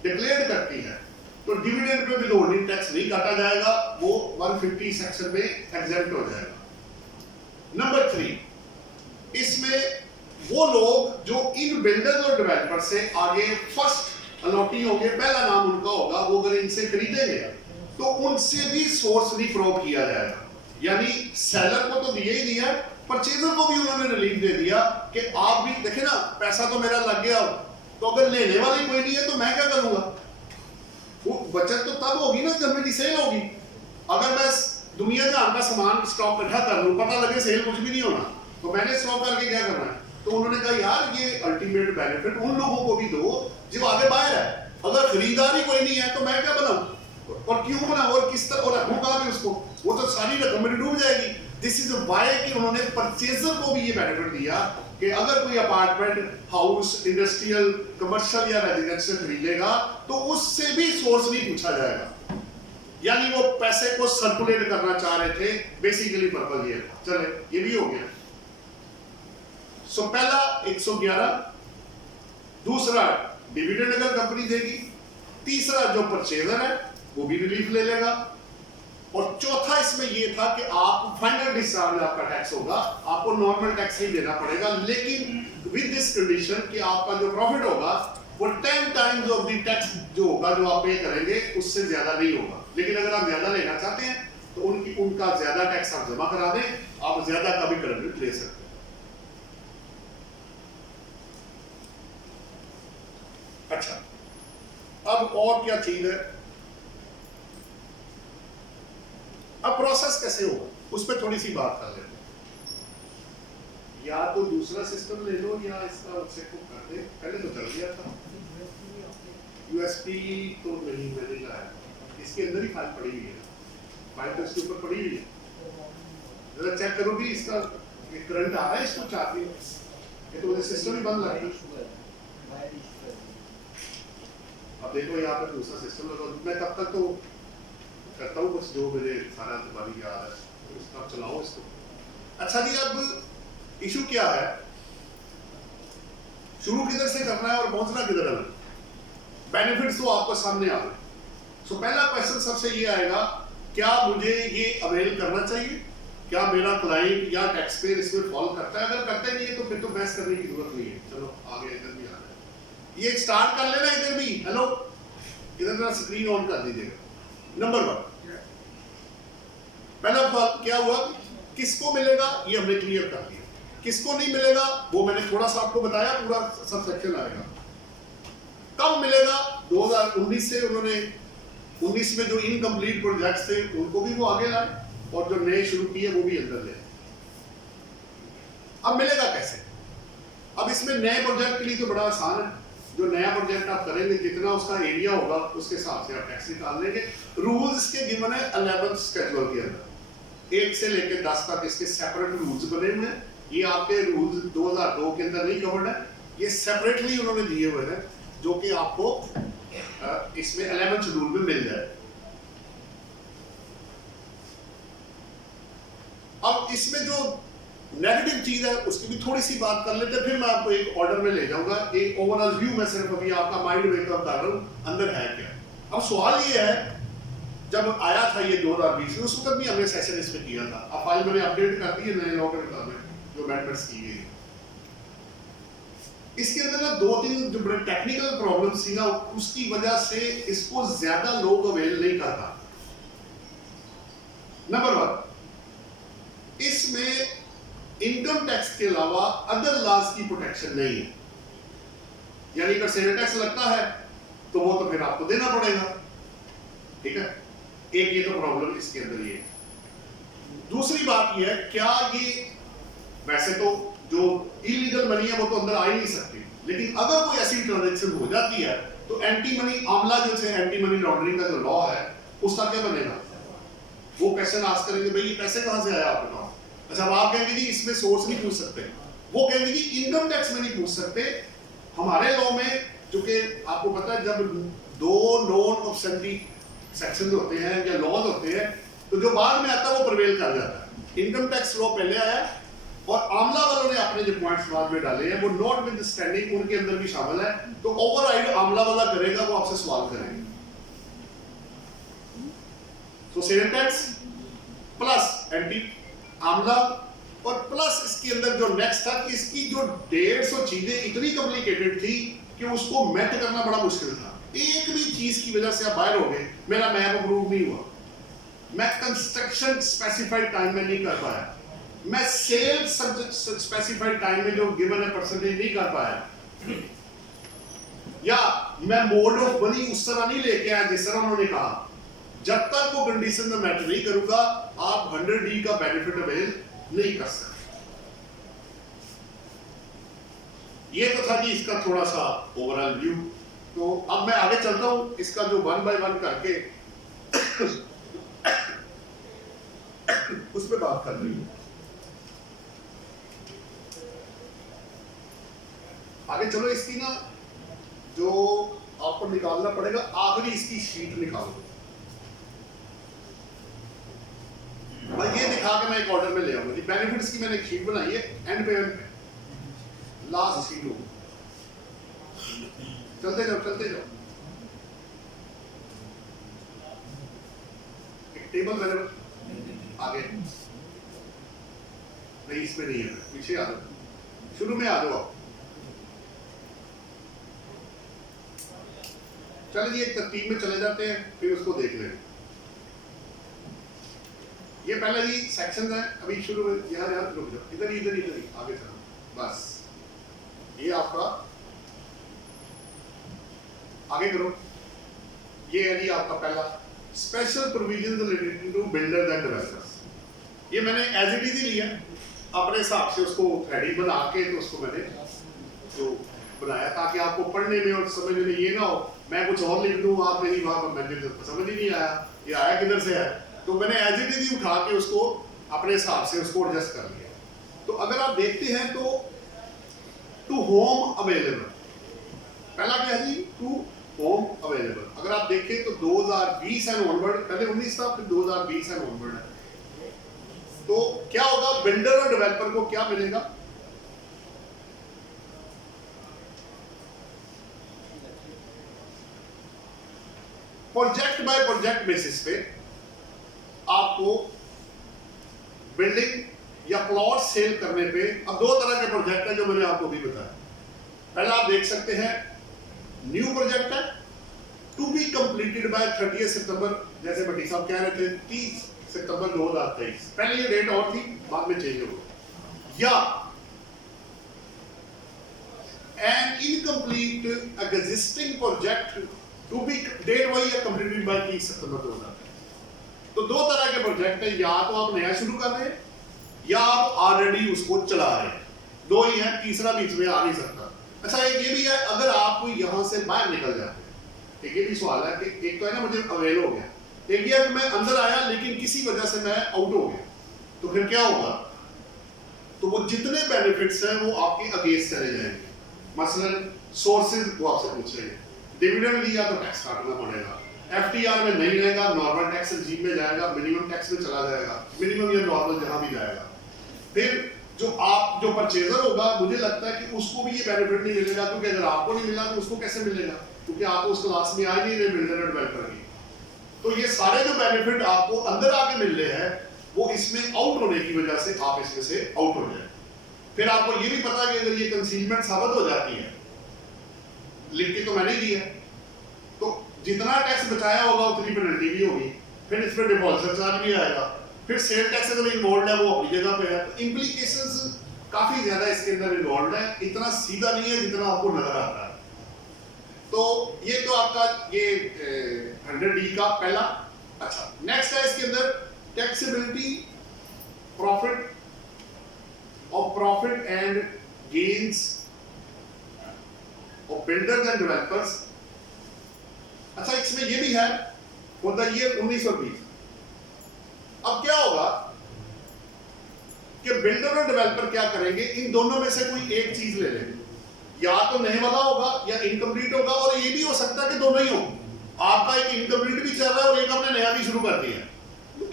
डिक्लेयर करती है तो डिविडेंड पे विदहोल्डिंग टैक्स नहीं काटा जाएगा, वो 150 सेक्शन में एग्जेम्प्ट हो जाएगा। नंबर 3, इसमें वो लोग जो इन बिल्डर्स और डेवलपर से आगे फर्स्ट अलॉटी होंगे, पहला नाम उनका होगा, वो अगर इनसे खरीदेंगे तो उनसे भी सोर्स नहीं प्रोव किया जाएगा। यानी सेलर को तो दिया ही दिया, परचेजर को भी उन्होंने रिलीफ दे दिया कि आप भी देखें ना, पैसा तो मेरा लग गया, तो अगर लेने वाली कोई नहीं है तो मैं क्या करूंगा? वो बचत तो तब होगी ना जब मेरी सेल होगी। अगर मैं दुनिया जहां का सामान स्टॉक इकट्ठा कर लूं, पता लगे सेल कुछ भी नहीं होना, तो मैंने स्टॉक करके क्या करना है? तो उन्होंने कहा यार ये अल्टीमेट बेनिफिट उन लोगों को भी दो जो आगे बाहर है। अगर खरीदार ही कोई नहीं है तो मैं क्या बनाऊं और क्यों बनाऊं और किस तरह और रखूं कहां पे उसको? वो तो सारी रकम मेरी डूब जाएगी। दिस इज व्हाई कि उन्होंने परचेजर को भी ये बेनिफिट दिया कि अगर कोई अपार्टमेंट, हाउस, इंडस्ट्रियल, कमर्शियल या रेजिडेंशियल खरीदेगा तो उससे भी सोर्स नहीं पूछा जाएगा। यानी वो पैसे को सर्कुलेट करना चाह रहे थे, बेसिकली पर्पस ये। चले ये भी हो गया। सो पहला 111, दूसरा डिविडेंड अगर कंपनी देगी, तीसरा जो परचेजर है वो भी रिलीफ ले लेगा, और चौथा इसमें ये था कि आप फाइनल डिस्चार्ज आपका टैक्स होगा, आपको नॉर्मल टैक्स ही देना पड़ेगा, लेकिन विद दिस कंडीशन कि आपका जो प्रॉफिट होगा वो 10 टाइम्स ऑफ द टैक्स जो होगा जो आप पे करेंगे उससे ज्यादा नहीं होगा। लेकिन अगर आप ज्यादा लेना चाहते हैं तो उनका ज्यादा टैक्स आप जमा करा दें, आप ज्यादा का भी क्रेडिट ले सकते हैं। अच्छा, अब और क्या चीज है? अब प्रोसेस कैसे होगा उस पर थोड़ी सी बात कर लेते हैं। या तो दूसरा सिस्टम ले लो या इसका उससे को कर दे, पहले तो चल गया था। यूएसपी तो नहीं मैंने लाया, इसके अंदर ही फाइल पड़ी हुई है, फाइल तो इसके ऊपर पड़ी हुई है। जरा चेक करो भी इसका करंट आ रहा है इसको चाहती है, ये तो मुझे सिस्टम ही बंद लग रहा है। अब देखो यहाँ पे दूसरा सिस्टम लगा, मैं तब तक तो करता हूँ बस जो मुझे सारा तुम्हारी याद है, तो इसका चलाओ इसको। अच्छा जी, अब इशू क्या है? शुरू किधर से करना है और पहुंचना किधर है? बेनिफिट्स तो आपको सामने आ रहे। सो पहला क्वेश्चन सबसे ये आएगा, क्या मुझे ये अवेल करना चाहिए? क्या मेरा क्लाइंट या टैक्स पेयर इसमें फॉलो करता है? अगर करते नहीं है तो फिर तो बहस करने की जरूरत नहीं है। चलो आगे इधर भी आ रहा है, ये स्टार्ट कर लेना इधर भी। हेलो, इधर मेरा स्क्रीन ऑन कर दीजिएगा। नंबर 1, पहला बात क्या हुआ, किसको मिलेगा ये हमने क्लियर कर दिया, किसको नहीं मिलेगा वो मैंने थोड़ा सा आपको बताया, पूरा सब सेक्शन आएगा। कब मिलेगा? 2019 से उन्होंने 19 में जो इनकम्प्लीट प्रोजेक्ट्स थे उनको भी वो आगे लाए और जो नए शुरू किए वो भी अंदर ले। अब मिलेगा कैसे? अब इसमें नए प्रोजेक्ट के लिए तो बड़ा आसान है, जो नया प्रोजेक्ट आप करेंगे जितना उसका एरिया होगा उसके हिसाब से आप टैक्स निकाल लेंगे। रूल्स के गिवन है 11th शेड्यूल के अंदर, 1 से लेकर 10 तक इसके सेपरेट रूल्स बने हुए हैं। ये आपके रूल्स 2002 के अंदर नहीं कवर्ड है, ये सेपरेटली उन्होंने दिए हुए हैं जो कि आपको इसमें 11th शेड्यूल में मिल जाए। अब इसमें जो नेगेटिव चीज है उसकी भी थोड़ी सी बात कर लेते हैं, फिर मैं आपको एक ऑर्डर में ले जाऊंगा। एक ओवरऑल व्यू मैं सिर्फ अभी आपका माइंड मेकअप कर रहा हूं, अंदर है क्या। अब सवाल ये है, जब आया था ये 2020 में, उस वक्त भी हमने सेशन इसमें किया था। अब फाइल मैंने अपडेट कर दी है नए लॉ के मुताबिक जो अमेंडमेंट्स की गई। इसके अंदर ना 2-3 जो बड़े टेक्निकल प्रॉब्लम्स थी ना, उसकी वजह से इसको ज्यादा लोग अवेल नहीं करता। नंबर 1, इसमें इनकम टैक्स के अलावा अदर लॉज की प्रोटेक्शन नहीं है। यानी अगर सेल टैक्स लगता है तो वो तो फिर आपको देना पड़ेगा, ठीक है, एक ये तो प्रॉब्लम इसके अंदर ये है। दूसरी बात ये है, क्या ये वैसे तो जो इलीगल मनी है वो तो अंदर आ ही नहीं सकती, लेकिन अगर कोई ऐसी ट्रांजेक्शन हो जाती है तो एंटी मनी आमला जो है, एंटी मनी लॉन्ड्रिंग का जो लॉ है उसका क्या बनेगा? वो क्वेश्चन आस्क करेंगे भाई ये पैसे कहाँ से आया आपके पास? अच्छा, अब आप कहेंगे जी इसमें सोर्स नहीं पूछ सकते, वो कहेंगे जी इनकम टैक्स में नहीं पूछ सकते। हमारे लॉ में चूंकि आपको पता है जब दो नॉन ऑब्सेंटी सेक्शन होते हैं या लॉज होते हैं तो जो बाद में आता है वो प्रिवेल कर जाता है। इनकम टैक्स लॉ पहले आया और आमला वालों ने अपने जो पॉइंट्स बाद में डाले हैं वो नॉट विद स्टैंडिंग उनके अंदर भी शामिल है, तो ओवरराइड आमला वाला करेगा, वो आपसे सवाल करेंगे। तो sale tax plus anti Amla और प्लस इसके अंदर जो नेक्स्ट था कि इसकी जो 150 चीजें इतनी कॉम्प्लिकेटेड थी कि उसको मैट करना बड़ा मुश्किल था। एक भी चीज की वजह से आप बाहर हो गए, मेरा मैप अप्रूव नहीं हुआ, मैं कंस्ट्रक्शन स्पेसिफाइड टाइम में नहीं कर पाया, मैं सेल स्पेसिफाइड टाइम में जो गिवन है परसेंटेज नहीं कर पाया, या मैं मोड ऑफ मनी उस तरह नहीं लेके आया जिस तरह उन्होंने कहा। जब तक वो कंडीशन में मैटर नहीं करूंगा आप 100D का बेनिफिट अवेल नहीं कर सकते। ये तो था कि इसका थोड़ा सा ओवरऑल व्यू। तो अब मैं आगे चलता हूं, इसका जो 1 बाय 1 करके उस पर बात कर रही हूं। आगे चलो, इसकी ना जो आपको निकालना पड़ेगा, आखिरी इसकी शीट निकालो। मैं ये दिखा के मैं एक ऑर्डर में ले आऊंगा जी। बेनिफिट्स की मैंने एक शीट बनाई है, एंड पे लास्ट शीट हो। चलते जाओ चलते जाओ। एक टेबल मैंने आगे नहीं, इसमें नहीं है, पीछे आ जाओ, शुरू में आ जाओ आप। चलिए जी एक तरतीब में चले जाते हैं, फिर उसको देख लें। ये पहला जी सेक्शन है, अभी शुरू में यहाँ रुक जाओ, इधर ही आगे चलो बस। ये आपका आगे करो। ये है जी आपका पहला special provision related to builders and developers. ये मैंने एज इट इज ही लिया अपने हिसाब से, उसको हेडिंग बना के तो उसको मैंने जो बनाया ताकि आपको पढ़ने में और समझने में ये ना हो मैं कुछ और लिख दूं, आप मेरी बात मैंने समझ ही नहीं आया ये आया किधर से है, तो मैंने एज इट इज ही उठा के उसको अपने हिसाब से उसको एडजस्ट कर लिया। तो अगर आप देखते हैं तो टू होम अवेलेबल, पहला क्या है जी, टू होम अवेलेबल। अगर आप देखें तो 2020 एंड ऑनवर्ड, पहले 19 था फिर 2020 एंड ऑनवर्ड है, तो क्या होगा, बिल्डर और डेवलपर को क्या मिलेगा, प्रोजेक्ट बाय प्रोजेक्ट बेसिस पे आपको बिल्डिंग या प्लॉट सेल करने पे। अब दो तरह के प्रोजेक्ट है जो मैंने आपको भी बताया। पहला आप देख सकते हैं न्यू प्रोजेक्ट है, टू बी कंप्लीटेड बाय 30 सितंबर, जैसे भट्टी साहब कह रहे थे 30 सितंबर 2023, पहले ये डेट और थी बाद में चेंज हो गई। या an incomplete existing project to be date वही है कंप्लीटेड बाय 30 सितंबर 2023। तो दो तरह के प्रोजेक्ट है, या तो आप नया शुरू कर रहे हैं या आप ऑलरेडी उसको चला रहे हैं, दो ही है, तीसरा बीच में आ नहीं सकता। अच्छा एक ये भी है, अगर आप यहां से बाहर निकल जाते हैं, एक ये भी सवाल है कि एक तो है ना मुझे अवेल हो गया, एक ये है कि मैं अंदर आया लेकिन किसी वजह से मैं आउट हो गया, तो फिर क्या होगा, तो वो जितने बेनिफिट्स हैं वो आपके अगेंस्ट चले जाएंगे। मसलन सोर्सेज वो आपसे पूछेंगे, डिविडेंड लिया तो टैक्स काटना पड़ेगा, एफटीआर में नहीं रहेगा, नॉर्मल टैक्स रिजीम में जाएगा, मिनिमम टैक्स में चला जाएगा, मिनिमम या नॉर्मल जहां भी जाएगा। फिर जो आप जो परचेजर होगा मुझे लगता है कि उसको भी ये बेनिफिट नहीं मिलेगा, क्योंकि अगर आपको नहीं मिला तो उसको कैसे मिलेगा, क्योंकि आप उस क्लास में आ ही नहीं रहे बिल्डर और डेवलपर की। तो ये सारे जो बेनिफिट आपको अंदर आके मिल रहे हैं वो इसमें आउट होने की वजह से आप इसमें से आउट हो जाए। फिर आपको ये भी पता है कि अगर ये कंसीलमेंट साबित हो जाती है, लिख के तो मैंने दी है, तो जितना टैक्स बचाया होगा उतनी पेनल्टी भी होगी, फिर इस पर डिफॉल्टर चार्ज भी आएगा, फिर सेल टैक्स अगर इन्वॉल्व है वो अपनी जगह पे है। तो इम्प्लीकेशंस काफी ज्यादा इसके अंदर इन्वॉल्व है, इतना सीधा नहीं है जितना आपको नजर आता है। तो ये तो आपका ये 100D का पहला। अच्छा, नेक्स्ट है इसके अंदर taxability profit and gains of builders and developers. अच्छा, इसमें ये भी है फॉर द ईयर 1920। अब क्या होगा कि बिल्डर और डेवलपर क्या करेंगे, इन दोनों में से कोई एक चीज ले लेंगे, या तो नए वाला होगा या इनकम्प्लीट होगा, और ये भी हो सकता है कि दोनों ही हो। आपका एक इनकम्प्लीट भी चल रहा है और एक आपने नया भी शुरू कर दिया है।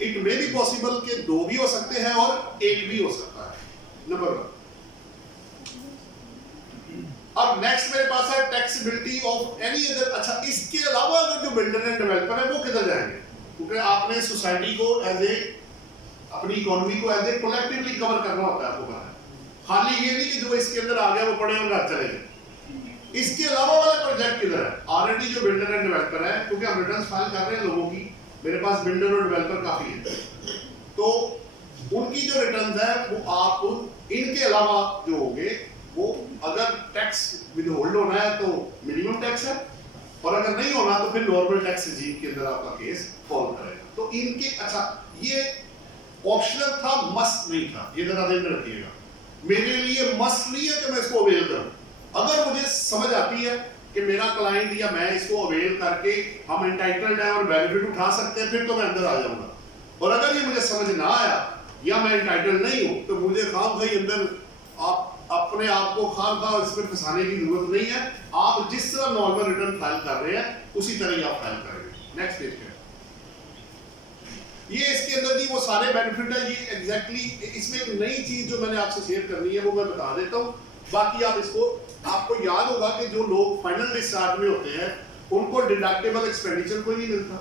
इट मे बी पॉसिबल कि दो भी हो सकते हैं और एक भी हो सकता है, नंबर 1। अब नेक्स्ट मेरे पास है टैक्सेबिलिटी ऑफ एनी अदर। अच्छा, इसके अलावा अगर जो बिल्डर एंड डेवलपर है वो किधर जाएंगे, क्योंकि आपने सोसाइटी को एज ए, अपनी इकोनॉमी को एज ए कलेक्टिवली कवर करना होता है आपको पता है। खाली ये नहीं कि जो इसके अंदर आ गया वो पड़े और घर चले गए। इसके अलावा वाला प्रोजेक्ट किधर है? ऑलरेडी जो बिल्डर एंड डेवलपर है, क्योंकि हम रिटर्न्स फाइल कर रहे हैं लोगों की, मेरे पास बिल्डर और डेवलपर काफी है, तो उनकी जो रिटर्न्स है वो आप इनके अलावा जो होंगे, वो अगर टैक्स विदहोल्ड होना है तो मिनिमम टैक्स है, और अगर नहीं होना तो फिर नॉर्मल टैक्स रिजीम के अंदर आपका केस फॉलो करेगा। तो इनके, अच्छा ये ऑप्शनल था, मस्ट नहीं था, ये जरा ध्यान रखिएगा। मेरे लिए मस्ट नहीं है कि मैं इसको अवेल करूं। अगर मुझे समझ आती है कि मेरा क्लाइंट या मैं इसको अवेल करके हम एंटाइटल्ड है और बेनिफिट उठा सकते हैं, फिर तो मैं अंदर आ जाऊंगा। और अगर ये मुझे समझ ना आया या मैं एंटाइटल्ड नहीं हूं, तो मुझे खामखा अंदर आप अपने आप को खामखा इसमें फंसाने की जरूरत नहीं है। आप जिस तरह नॉर्मल रिटर्न फाइल कर रहे हैं उसी तरह ही आप फाइल करेंगे। नेक्स्ट पेज पे ये इसके अंदर जी वो सारे बेनिफिट है। ये एग्जैक्टली इसमें एक नई चीज जो मैंने आपसे शेयर करनी है वो मैं बता देता हूँ। बाकी आप इसको, आपको याद होगा कि जो लोग फाइनल डिस्चार्ज में होते हैं उनको डिडक्टेबल एक्सपेंडिचर कोई नहीं मिलता,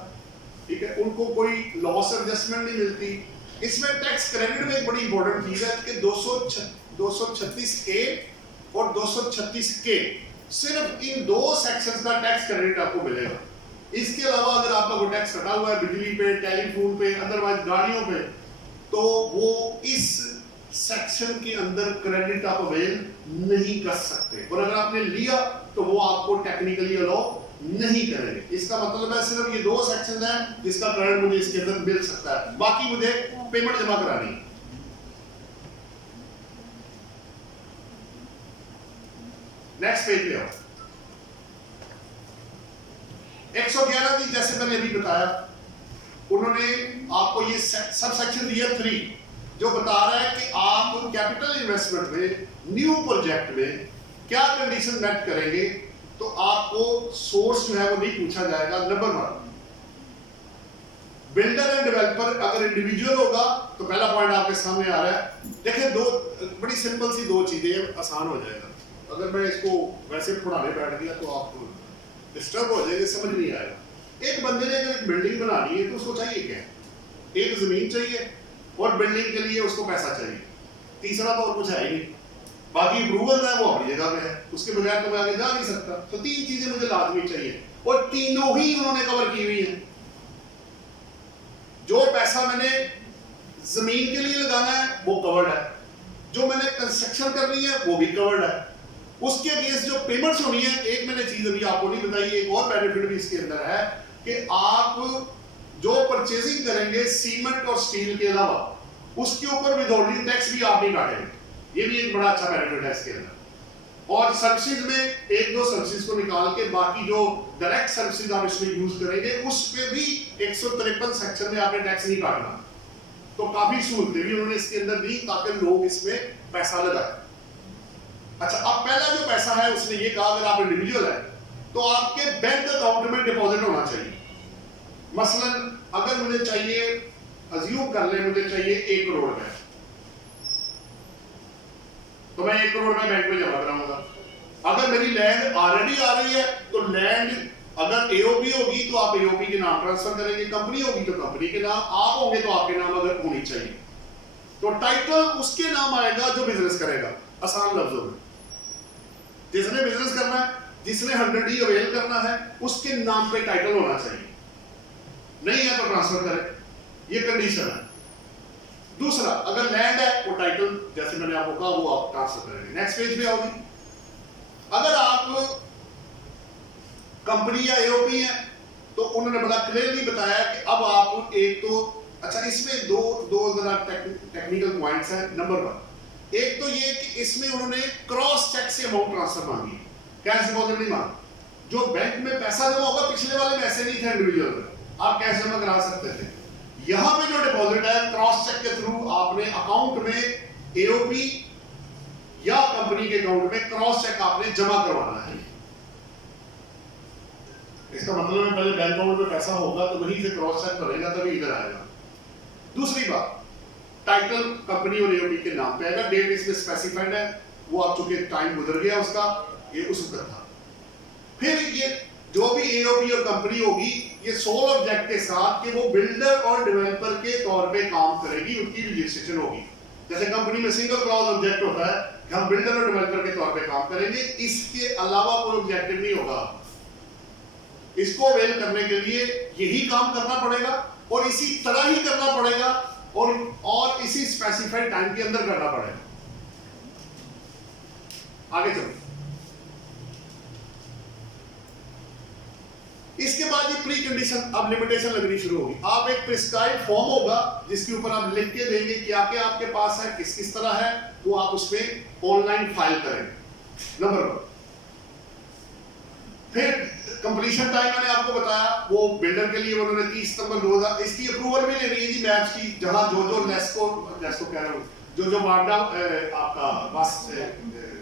ठीक है, उनको कोई लॉस एडजस्टमेंट नहीं मिलती। इसमें टैक्स क्रेडिट में एक बड़ी इंपॉर्टेंट चीज है कि 236A और 236K, सिर्फ इन दो सेक्शंस का टैक्स क्रेडिट आपको मिलेगा। इसके अलावा अगर आपका कोई टैक्स कटा हुआ है बिजली पे, टेलीफोन पे, अदरवाइज गाड़ियों पे, तो वो इस सेक्शन के अंदर क्रेडिट आप अवेल नहीं कर सकते, और अगर आपने लिया तो वो आपको टेक्निकली अलाउ नहीं करेंगे। इसका मतलब है सिर्फ ये दो सेक्शन है जिसका क्रेडिट मुझे इसके अंदर मिल सकता है, बाकी मुझे पेमेंट जमा करानी है। नेक्स्ट पेज पे आओ। 111 की, जैसे मैंने अभी बताया, उन्होंने आपको ये सब सेक्शन दिया 3, जो बता रहा है कि आप कैपिटल इन्वेस्टमेंट में, न्यू प्रोजेक्ट में क्या कंडीशन मेट करेंगे, तो आपको सोर्स जो है वो नहीं पूछा जाएगा। नंबर 1, बिल्डर एंड डेवलपर अगर इंडिविजुअल होगा तो पहला पॉइंट आपके सामने आ रहा है। देखिए, दो बड़ी सिंपल सी दो चीजें, आसान हो जाएगा। अगर मैं इसको वैसे पढ़ाने बैठ गया तो आपको डिस्टर्ब हो जाएगा, समझ नहीं आएगा। एक बंदे ने अगर एक बिल्डिंग बनानी है तो उसको चाहिए क्या? एक जमीन चाहिए और बिल्डिंग के लिए उसको पैसा चाहिए, तीसरा तो और कुछ है ही नहीं। बाकी अप्रूवल है वो अपनी जगह पे है, उसके बगैर तो मैं आगे जा नहीं सकता। तो 3 चीजें मुझे लाजमी चाहिए, और तीनों ही उन्होंने कवर की हुई है। जो पैसा मैंने जमीन के लिए लगाना है वो कवर्ड है, जो मैंने कंस्ट्रक्शन करनी है वो भी कवर्ड है। उसके अगेंस्ट जो पेमेंट्स होनी है, एक मैंने चीज अभी आपको नहीं बताई, एक और बेनिफिट भी इसके अंदर है कि आप जो परचेजिंग करेंगे सीमेंट और स्टील के अलावा, उसके ऊपर विदहोल्डिंग टैक्स भी आप नहीं काटेंगे। ये भी एक बड़ा अच्छा बेनिफिट है इसके अंदर। और सर्विसेज में 1-2 सर्विसेज को निकाल के बाकी जो डायरेक्ट सर्विसेज आप इसमें यूज करेंगे उस पे भी 153 सेक्शन में आपने टैक्स नहीं काटना। तो काफी सहूलतें भी उन्होंने इसके अंदर दी ताकि लोग इसमें पैसा लगाए। अच्छा, अब पहला जो पैसा है उसने ये कहा अगर आप इंडिविजुअल है तो आपके बैंक अकाउंट में डिपॉजिट होना चाहिए। मसलन अगर मुझे चाहिए, अज्यूम कर ले मुझे चाहिए 1 करोड़ रुपए, तो मैं 1 करोड़ रुपए बैंक में जमा कराऊंगा। अगर मेरी लैंड ऑलरेडी आ रही है तो लैंड अगर एओपी होगी तो आप एओपी के नाम ट्रांसफर करेंगे, कंपनी होगी तो कंपनी के नाम, आप होंगे तो आपके नाम अगर होनी चाहिए। तो टाइटल उसके नाम आएगा जो बिजनेस करेगा। आसान लफ्जों में, जिसने बिजनेस करना है, जिसने 100D अवेल करना है, उसके नाम पे टाइटल होना चाहिए। नहीं है तो ट्रांसफर करें, ये कंडीशन है। दूसरा, अगर लैंड है वो टाइटल जैसे मैंने आपको कहा वो आप ट्रांसफर करेंगे। नेक्स्ट पेज पे आओगे। अगर आप कंपनी या एओपी है, तो उन्होंने बड़ा क्लियरली बताया कि अब आप एक तो अच्छा इसमें दो जरा टेक्निकल पॉइंट्स हैं। नंबर 1, एक तो ये कि इसमें उन्होंने क्रॉस चेक से अमाउंट ट्रांसफर मांगी, कैश डिपॉजिट नहीं मांगा। जो बैंक में पैसा जमा होगा, पिछले वाले में ऐसे नहीं थे, इंडिविजुअल में आप कैश जमा करा सकते थे। यहाँ पे जो डिपॉजिट है क्रॉस चेक के थ्रू आपने अकाउंट में एओपी या कंपनी के अकाउंट में क्रॉस चेक आपने जमा करवाना है। इसका मतलब है पहले बैंक अकाउंट में पैसा होगा तो वहीं से क्रॉस चेक करेगा तभी इधर आएगा। दूसरी बात, टाइटल कंपनी और एओपी के नाम पे आएगा, डेट इसमें स्पेसिफाइड है, वो आप चूंकि टाइम गुजर गया उसका, ये उस वक्त था। फिर ये जो भी एओपी और कंपनी होगी, ये सोल ऑब्जेक्ट के साथ कि वो बिल्डर और डेवलपर के तौर पे काम करेगी, उनकी रजिस्ट्रेशन होगी। जैसे कंपनी में सिंगल क्लॉज ऑब्जेक्ट होता है कि हम बिल्डर और डेवलपर के तौर पे काम करेंगे, इसके अलावा कोई ऑब्जेक्टिव नहीं होगा। इसको अवेल करने के लिए यही काम करना पड़ेगा और इसी तरह ही करना पड़ेगा और इसी स्पेसिफाइड टाइम के अंदर करना पड़ेगा। आगे चलो। इसके बाद ये प्री कंडीशन, अब लिमिटेशन लगनी शुरू होगी। आप एक प्रिस्क्राइब फॉर्म होगा जिसके ऊपर आप लिख के देंगे क्या क्या आपके पास है, किस किस तरह है, वो आप उसमें ऑनलाइन फाइल करेंगे। नंबर 1। फिर कंप्लीशन टाइम मैंने आपको बताया, वो बिल्डर के लिए उन्होंने 30 सितंबर 2000 इसकी अप्रूवल भी लेनी है जी मैप्स की, जहां जो लेस्को कह रहा हूं, जो वार्डा आपका बस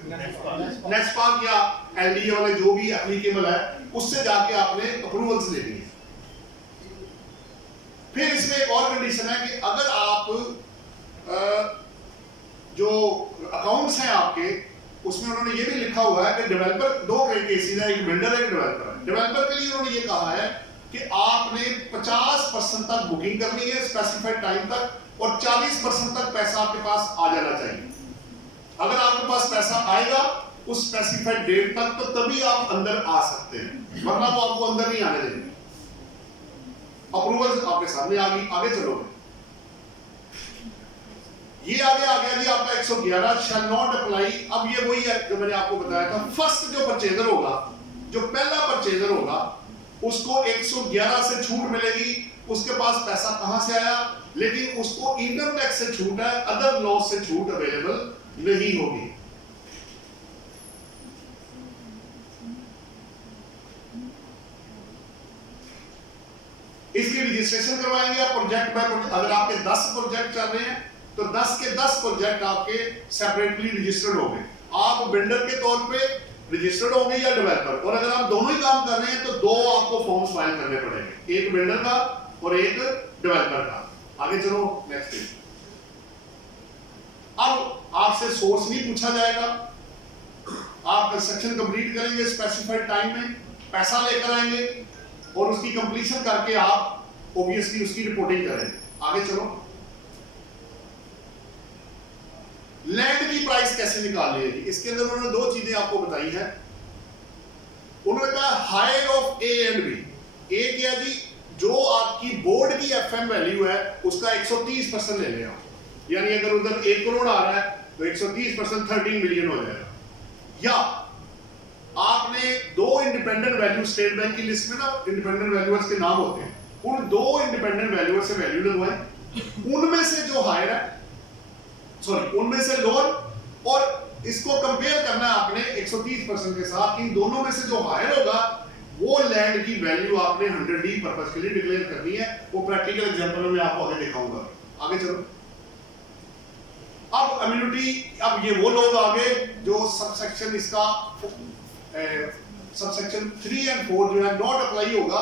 नेस्पाक या एलडीए वाले जो भी एप्लीकेबल है, उससे जाके आपने अप्रूवल्स लेनी है। फिर इसमें एक और कंडीशन है कि अगर आप जो अकाउंट्स हैं आपके, उसमें उन्होंने ये भी लिखा हुआ है कि डेवलपर, दो केसेस है, एक बिल्डर है एक डेवलपर है। डेवलपर के लिए उन्होंने ये कहा है कि आपने 50% तक बुकिंग करनी है स्पेसिफाइड टाइम तक और 40% तक पैसा आपके पास आ जाना चाहिए। अगर आपके पास पैसा आएगा उस स्पेसिफाइड डेट तक तो तभी आप अंदर आ सकते हैं, वरना वो आपको अंदर नहीं आने देंगे। अप्रूवल आपके सामने आ गई। आगे चलोगे, ये आगे आ गया जी आपका 111 शैल नॉट अप्लाई। अब ये वही है जो मैंने आपको बताया था, फर्स्ट जो परचेजर होगा, जो पहला परचेजर होगा, उसको 111 से छूट मिलेगी। उसके पास पैसा कहां से आया, लेकिन उसको इनकम टैक्स से छूट है, अदर लॉस से छूट अवेलेबल नहीं होगी। इसकी रजिस्ट्रेशन करवाएंगे आप प्रोजेक्ट बाय प्रोजेक्ट। अगर आपके 10 प्रोजेक्ट चल रहे हैं तो 10 के 10 प्रोजेक्ट आपके सेपरेटली रजिस्टर्ड होंगे। आप बिल्डर के तौर पे रजिस्टर्ड होंगे या डेवलपर, और अगर आप दोनों ही काम कर रहे हैं तो 2 आपको फॉर्म्स फाइल करने पड़ेंगे, एक बिल्डर का और एक डेवलपर का। आगे चलो नेक्स्ट पेज। अब आपसे सोर्स नहीं पूछा जाएगा, आप कंस्ट्रक्शन कंप्लीट करेंगे स्पेसिफाइड टाइम में, पैसा लेकर आएंगे और उसकी कंप्लीशन करके आप ऑब्वियसली उसकी रिपोर्टिंग करेंगे। आगे चलो। लैंड की प्राइस कैसे निकालनी है, इसके अंदर उन्होंने 2 चीजें आपको बताई है। उन्होंने कहा higher of A and B. A क्या जी, जो आपकी बोर्ड की एफएम वैल्यू है उसका 130% ले लें, यानी अगर उधर 1 करोड़ आ रहा है तो 130% 13 मिलियन हो जाएगा। या आपने 2 इंडिपेंडेंट वैल्यू, स्टेट बैंक की लिस्ट में ना इंडिपेंडेंट वैल्यूअर्स के नाम होते हैं, उन 2 इंडिपेंडेंट वैल्यूअर से वैल्यू लगवाएं, उनमें से जो हायर है, सॉरी उनमें से लोअर, और इसको कंपेयर करना है आपने 130% के साथ। इन दोनों में से जो हायर होगा वो लैंड की वैल्यू आपने 100D पर्पस के लिए डिक्लेयर करनी है। वो प्रैक्टिकल एग्जांपल में आपको आगे दिखाऊंगा। आगे चलो। अब इम्यूनिटी, अब ये वो लोग आगे जो सबसेक्शन इसका सबसेक्शन 3 और 4 जो है नॉट अप्लाई होगा,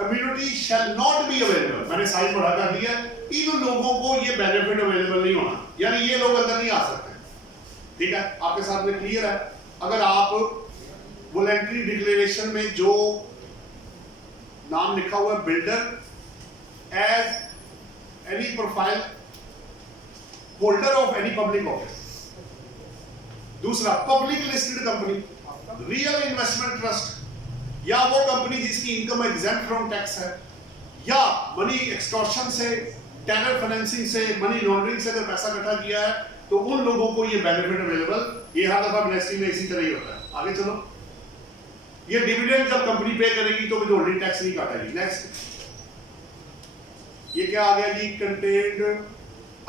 immunity shall not be available. मैंने साइज बढ़ा कर दिया, इन लोगों को ये बेनिफिट अवेलेबल नहीं होना, यानी ये लोग अंदर नहीं आ सकते। ठीक है, आपके साथ में क्लियर है। अगर आप वॉलंटरी डिक्लेरेशन में जो नाम लिखा हुआ है builder as any profile holder of any public office, दूसरा public listed company, real investment trust, या वो कंपनी जिसकी इनकम एग्जेम्प्ट फ्रॉम टैक्स है, या मनी एक्सटॉर्शन से, टेनर फाइनेंसिंग से, मनी लॉन्ड्रिंग से अगर पैसा इकट्ठा किया है तो उन लोगों को ये बेनिफिट अवेलेबल। ये हर दफा मिनिस्ट्री में इसी तरह ही होता है। आगे चलो। ये डिविडेंड जब कंपनी पे करेगी तो विदहोल्डिंग टैक्स नहीं काटेगी। नेक्स्ट, ये क्या आ गया जी, कंटेंट।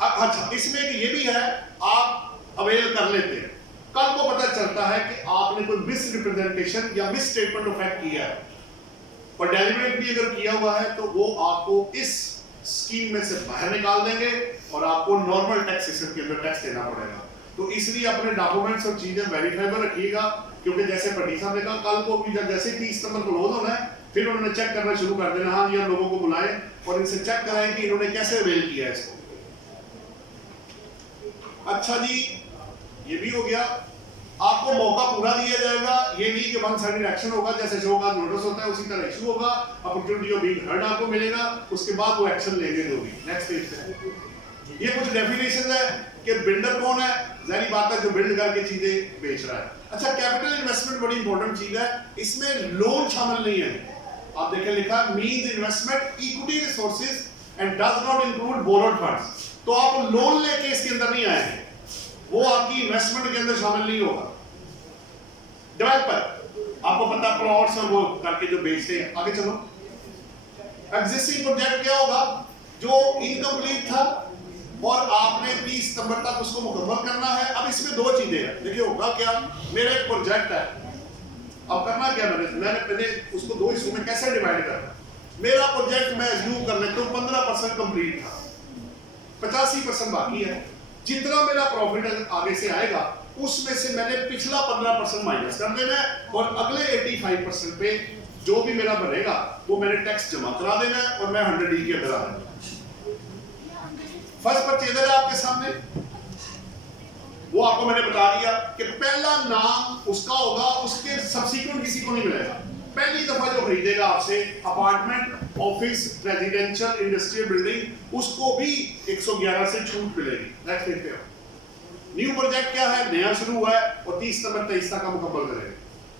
अच्छा, इसमें ये भी है, आप अवेल कर लेते हैं, कल को पता चलता है कि आपने कोई मिस रिप्रेजेंटेशन या मिस स्टेटमेंट ऑफ फैक्ट किया है और डेलीवेट भी अगर किया हुआ है तो वो आपको इस स्कीम में से बाहर निकाल देंगे और आपको नॉर्मल टैक्स सिस्टम के अंदर टैक्स देना पड़ेगा। तो इसलिए अपने डॉक्यूमेंट्स और चीजें वेरीफाइबल रखिएगा, क्योंकि जैसे पटी साहब ने कहा कल को भी जब जैसे 30 सितंबर को क्लोज होना है फिर उन्होंने चेक करना शुरू कर देना, हाँ ये लोगों को बुलाएं और इनसे चेक कराएं कि इन्होंने कैसे अवेल किया इसको। अच्छा जी, ये भी हो गया, आपको मौका पूरा दिया जाएगा, ये नहीं कि वन साइडेड एक्शन होगा, जैसे शो का नोटिस होता है उसी तरह इशू होगा, अपॉर्चुनिटी ऑफ बीइंग हर्ड आपको मिलेगा, उसके बाद वो एक्शन लेंगे जो भी। नेक्स्ट पेज पे ये कुछ डेफिनेशन है कि बिल्डर कौन है, जाहिर बात है जो बिल्ड करके चीजें बेच रहा है। अच्छा, कैपिटल इन्वेस्टमेंट बड़ी इंपॉर्टेंट चीज है, इसमें लोन शामिल नहीं है। आप देखें लिखा means investment equity resources and does not include borrowed funds. तो आप लोन लेके इसके अंदर नहीं आएंगे, वो आपकी इन्वेस्टमेंट के अंदर शामिल नहीं होगा। डेवलपर, आपको पता प्लॉट्स और वो करके जो बेचते हैं। आगे चलो, एग्जिस्टिंग प्रोजेक्ट क्या होगा, जो इनकम्प्लीट था और आपने 30 सितंबर तक उसको मुकम्मल करना है। अब इसमें दो चीजें हैं, देखिए होगा क्या, मेरा एक प्रोजेक्ट है, अब करना क्या मैंने उसको दो हिस्सों में कैसे डिवाइड करना। मेरा प्रोजेक्ट मैं अज्यूम कर लेता हूं 15% कंप्लीट था, 85% बाकी है। जितना मेरा प्रॉफिट आगे से आएगा उसमें से मैंने पिछला 15% माइनस कर देना है और अगले 85% पे जो भी मेरा बनेगा वो मैंने टैक्स जमा करा देना है और मैं 100D के अंदर आ जाऊंगा। फर्स्ट परचेजर है आपके सामने, वो आपको मैंने बता दिया कि पहला नाम उसका होगा, उसके सब्सीक्वेंट किसी को नहीं मिलेगा। पहली दफा जो खरीदेगा आपसे apartment, office, residential, industrial building, उसको भी 111 से छूट मिलेगी। नेक्स्ट देखते हैं, न्यू प्रोजेक्ट क्या है, नया शुरू हुआ है और 30 सितंबर 23 तक हम मुकम्मल करेंगे।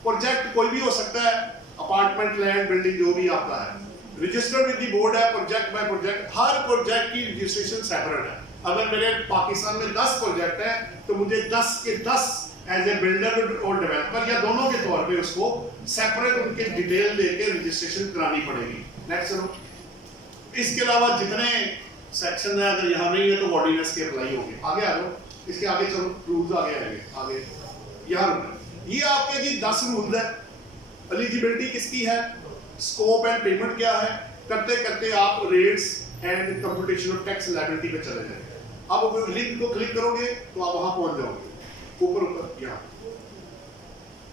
प्रोजेक्ट कोई भी हो सकता है, अपार्टमेंट, लैंड, बिल्डिंग जो भी आपका है, रजिस्टर्ड विद द बोर्ड है, project by project, her project की रजिस्ट्रेशन सेपरेट है। अगर मेरे पाकिस्तान में 10 प्रोजेक्ट है तो मुझे 10 के 10 एज ए बिल्डर और डेवलपर या दोनों के तौर पे उसको सेपरेट उनके डिटेल देके रजिस्ट्रेशन करानी पड़ेगी। नेक्स्ट चलो, इसके अलावा जितने सेक्शन है अगर यहाँ नहीं है तो ऑर्डिनेंस के अप्लाई होंगे। आगे आ जाओ, इसके आगे चलो, रूल्स आगे आएंगे। आगे यहाँ ये आपके जी 10 रूल्स है। एलिजिबिलिटी किसकी है, स्कोप एंड पेमेंट क्या है, करते करते आप rates and computation of tax liability पे चले जाएंगे। अब लिंक को क्लिक करोगे तो आप वहां पहुंच जाओगे, ऊपर यहाँ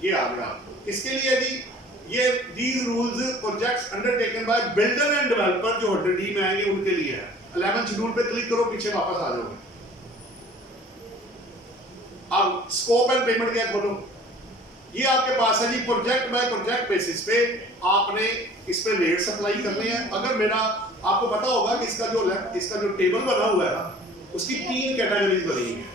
ये आ गया। इसके लिए जी ये these rules projects undertaken by builder and developer जो 100D में आएंगे उनके लिए है। 11 शेड्यूल पे क्लिक करो, पीछे वापस आ जाओगे। अब स्कोप एंड पेमेंट क्या खोलो, ये आपके पास है जी, प्रोजेक्ट बाय प्रोजेक्ट बेसिस पे आपने इस पे रेट्स अप्लाई करने हैं। अगर मेरा आपको पता होगा कि इसका जो टेबल बना हुआ है ना, उसकी 3 कैटेगरीज बनी है।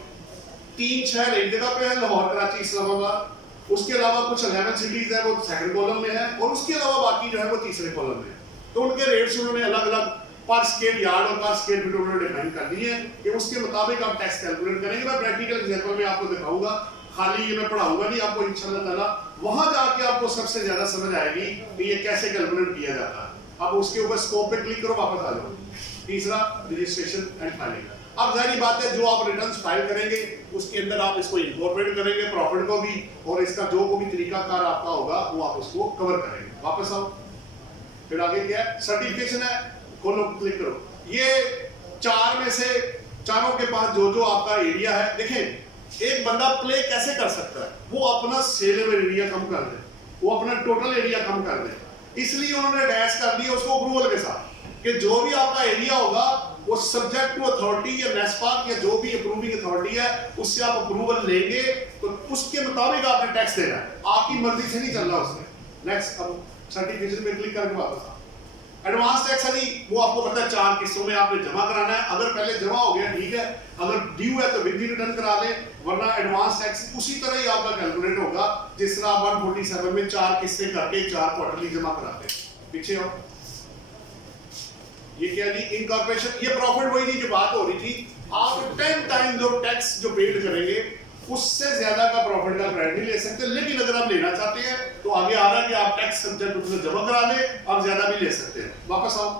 3 शहर एक जगह पे है, लाहौर, कराची, इस्लामाबाद। उसके अलावा कुछ 11 सिटीज है वो सेकंड कॉलम में है और उसके अलावा बाकी जो है वो तीसरे कॉलम में है। तो उनके रेट्स उन्होंने अलग अलग पर स्क्वायर यार्ड और पर स्क्वायर फीट उन्होंने डिफाइन कर दिए हैं कि उसके मुताबिक आप टैक्स कैलकुलेट करेंगे। मैं प्रैक्टिकल एग्जांपल में आपको दिखाऊंगा, खाली ये मैं पढ़ाऊंगा नहीं आपको, इंशाल्लाह ताला वहां जाके आपको सबसे ज्यादा समझ आएगी कि ये कैसे कैलकुलेट किया जाता है। अब उसके ऊपर स्कोप पे क्लिक करो, वापस आ जाओ। तीसरा, रजिस्ट्रेशन एंड फाइलिंग। अब जाहिर बात है जो आप रिटर्न्स फाइल करेंगे उसके अंदर आप इसको इनकॉर्पोरेट करेंगे, प्रॉफिट को भी, और इसका जो कोई भी तरीकाकार आपका होगा वो आप उसको कवर करेंगे। वापस आओ, फिर आगे क्या है, सर्टिफिकेशन है, खोलो, क्लिक करो। ये 4 में से चारों के पास जो जो आपका एरिया है, देखें एक बंदा प्ले कैसे कर सकता है, वो अपना सेलेबल एरिया कम कर दे, वो अपना टोटल एरिया कम कर दे। इसलिए उन्होंने अटैच कर दिया उसको अप्रूवल के साथ कि जो भी आपका एरिया होगा वो सब्जेक्ट टू अथॉरिटी या नेस्पाक या जो भी अप्रूविंग अथॉरिटी है उससे आप अप्रूवल लेंगे तो उसके मुताबिक आपने टैक्स देना है, आपकी मर्जी से नहीं चल रहा उसमें। नेक्स्ट, अब सर्टिफिकेशन पे क्लिक करके वापस आओ। एडवांस टैक्स है जी, वो आपको पता है 4 किस्तों में आपने जमा कराना है। अगर पहले जमा हो गया ठीक है, अगर ड्यू है तो विद रिटर्न करा लें, वरना एडवांस टैक्स उसी तरह ही आपका कैलकुलेट होगा जिस तरह आप 147 में 4 किस्तें करके 4 क्वार्टरली जमा कराते हैं। पीछे आओ, ये क्या जी, इनकॉर्पोरेशन। ये प्रॉफिट वही थी जो बात हो रही थी, आप 10 टाइम जो टैक्स जो पेड करेंगे उससे ज्यादा का प्रॉफिट का क्रेडिट नहीं ले सकते। लेकिन अगर आप लेना चाहते हैं तो आगे आ रहा है कि आप टैक्स सब्जेक्ट उसमें जमा करा ले, आप ज्यादा भी ले सकते हैं। वापस आओ,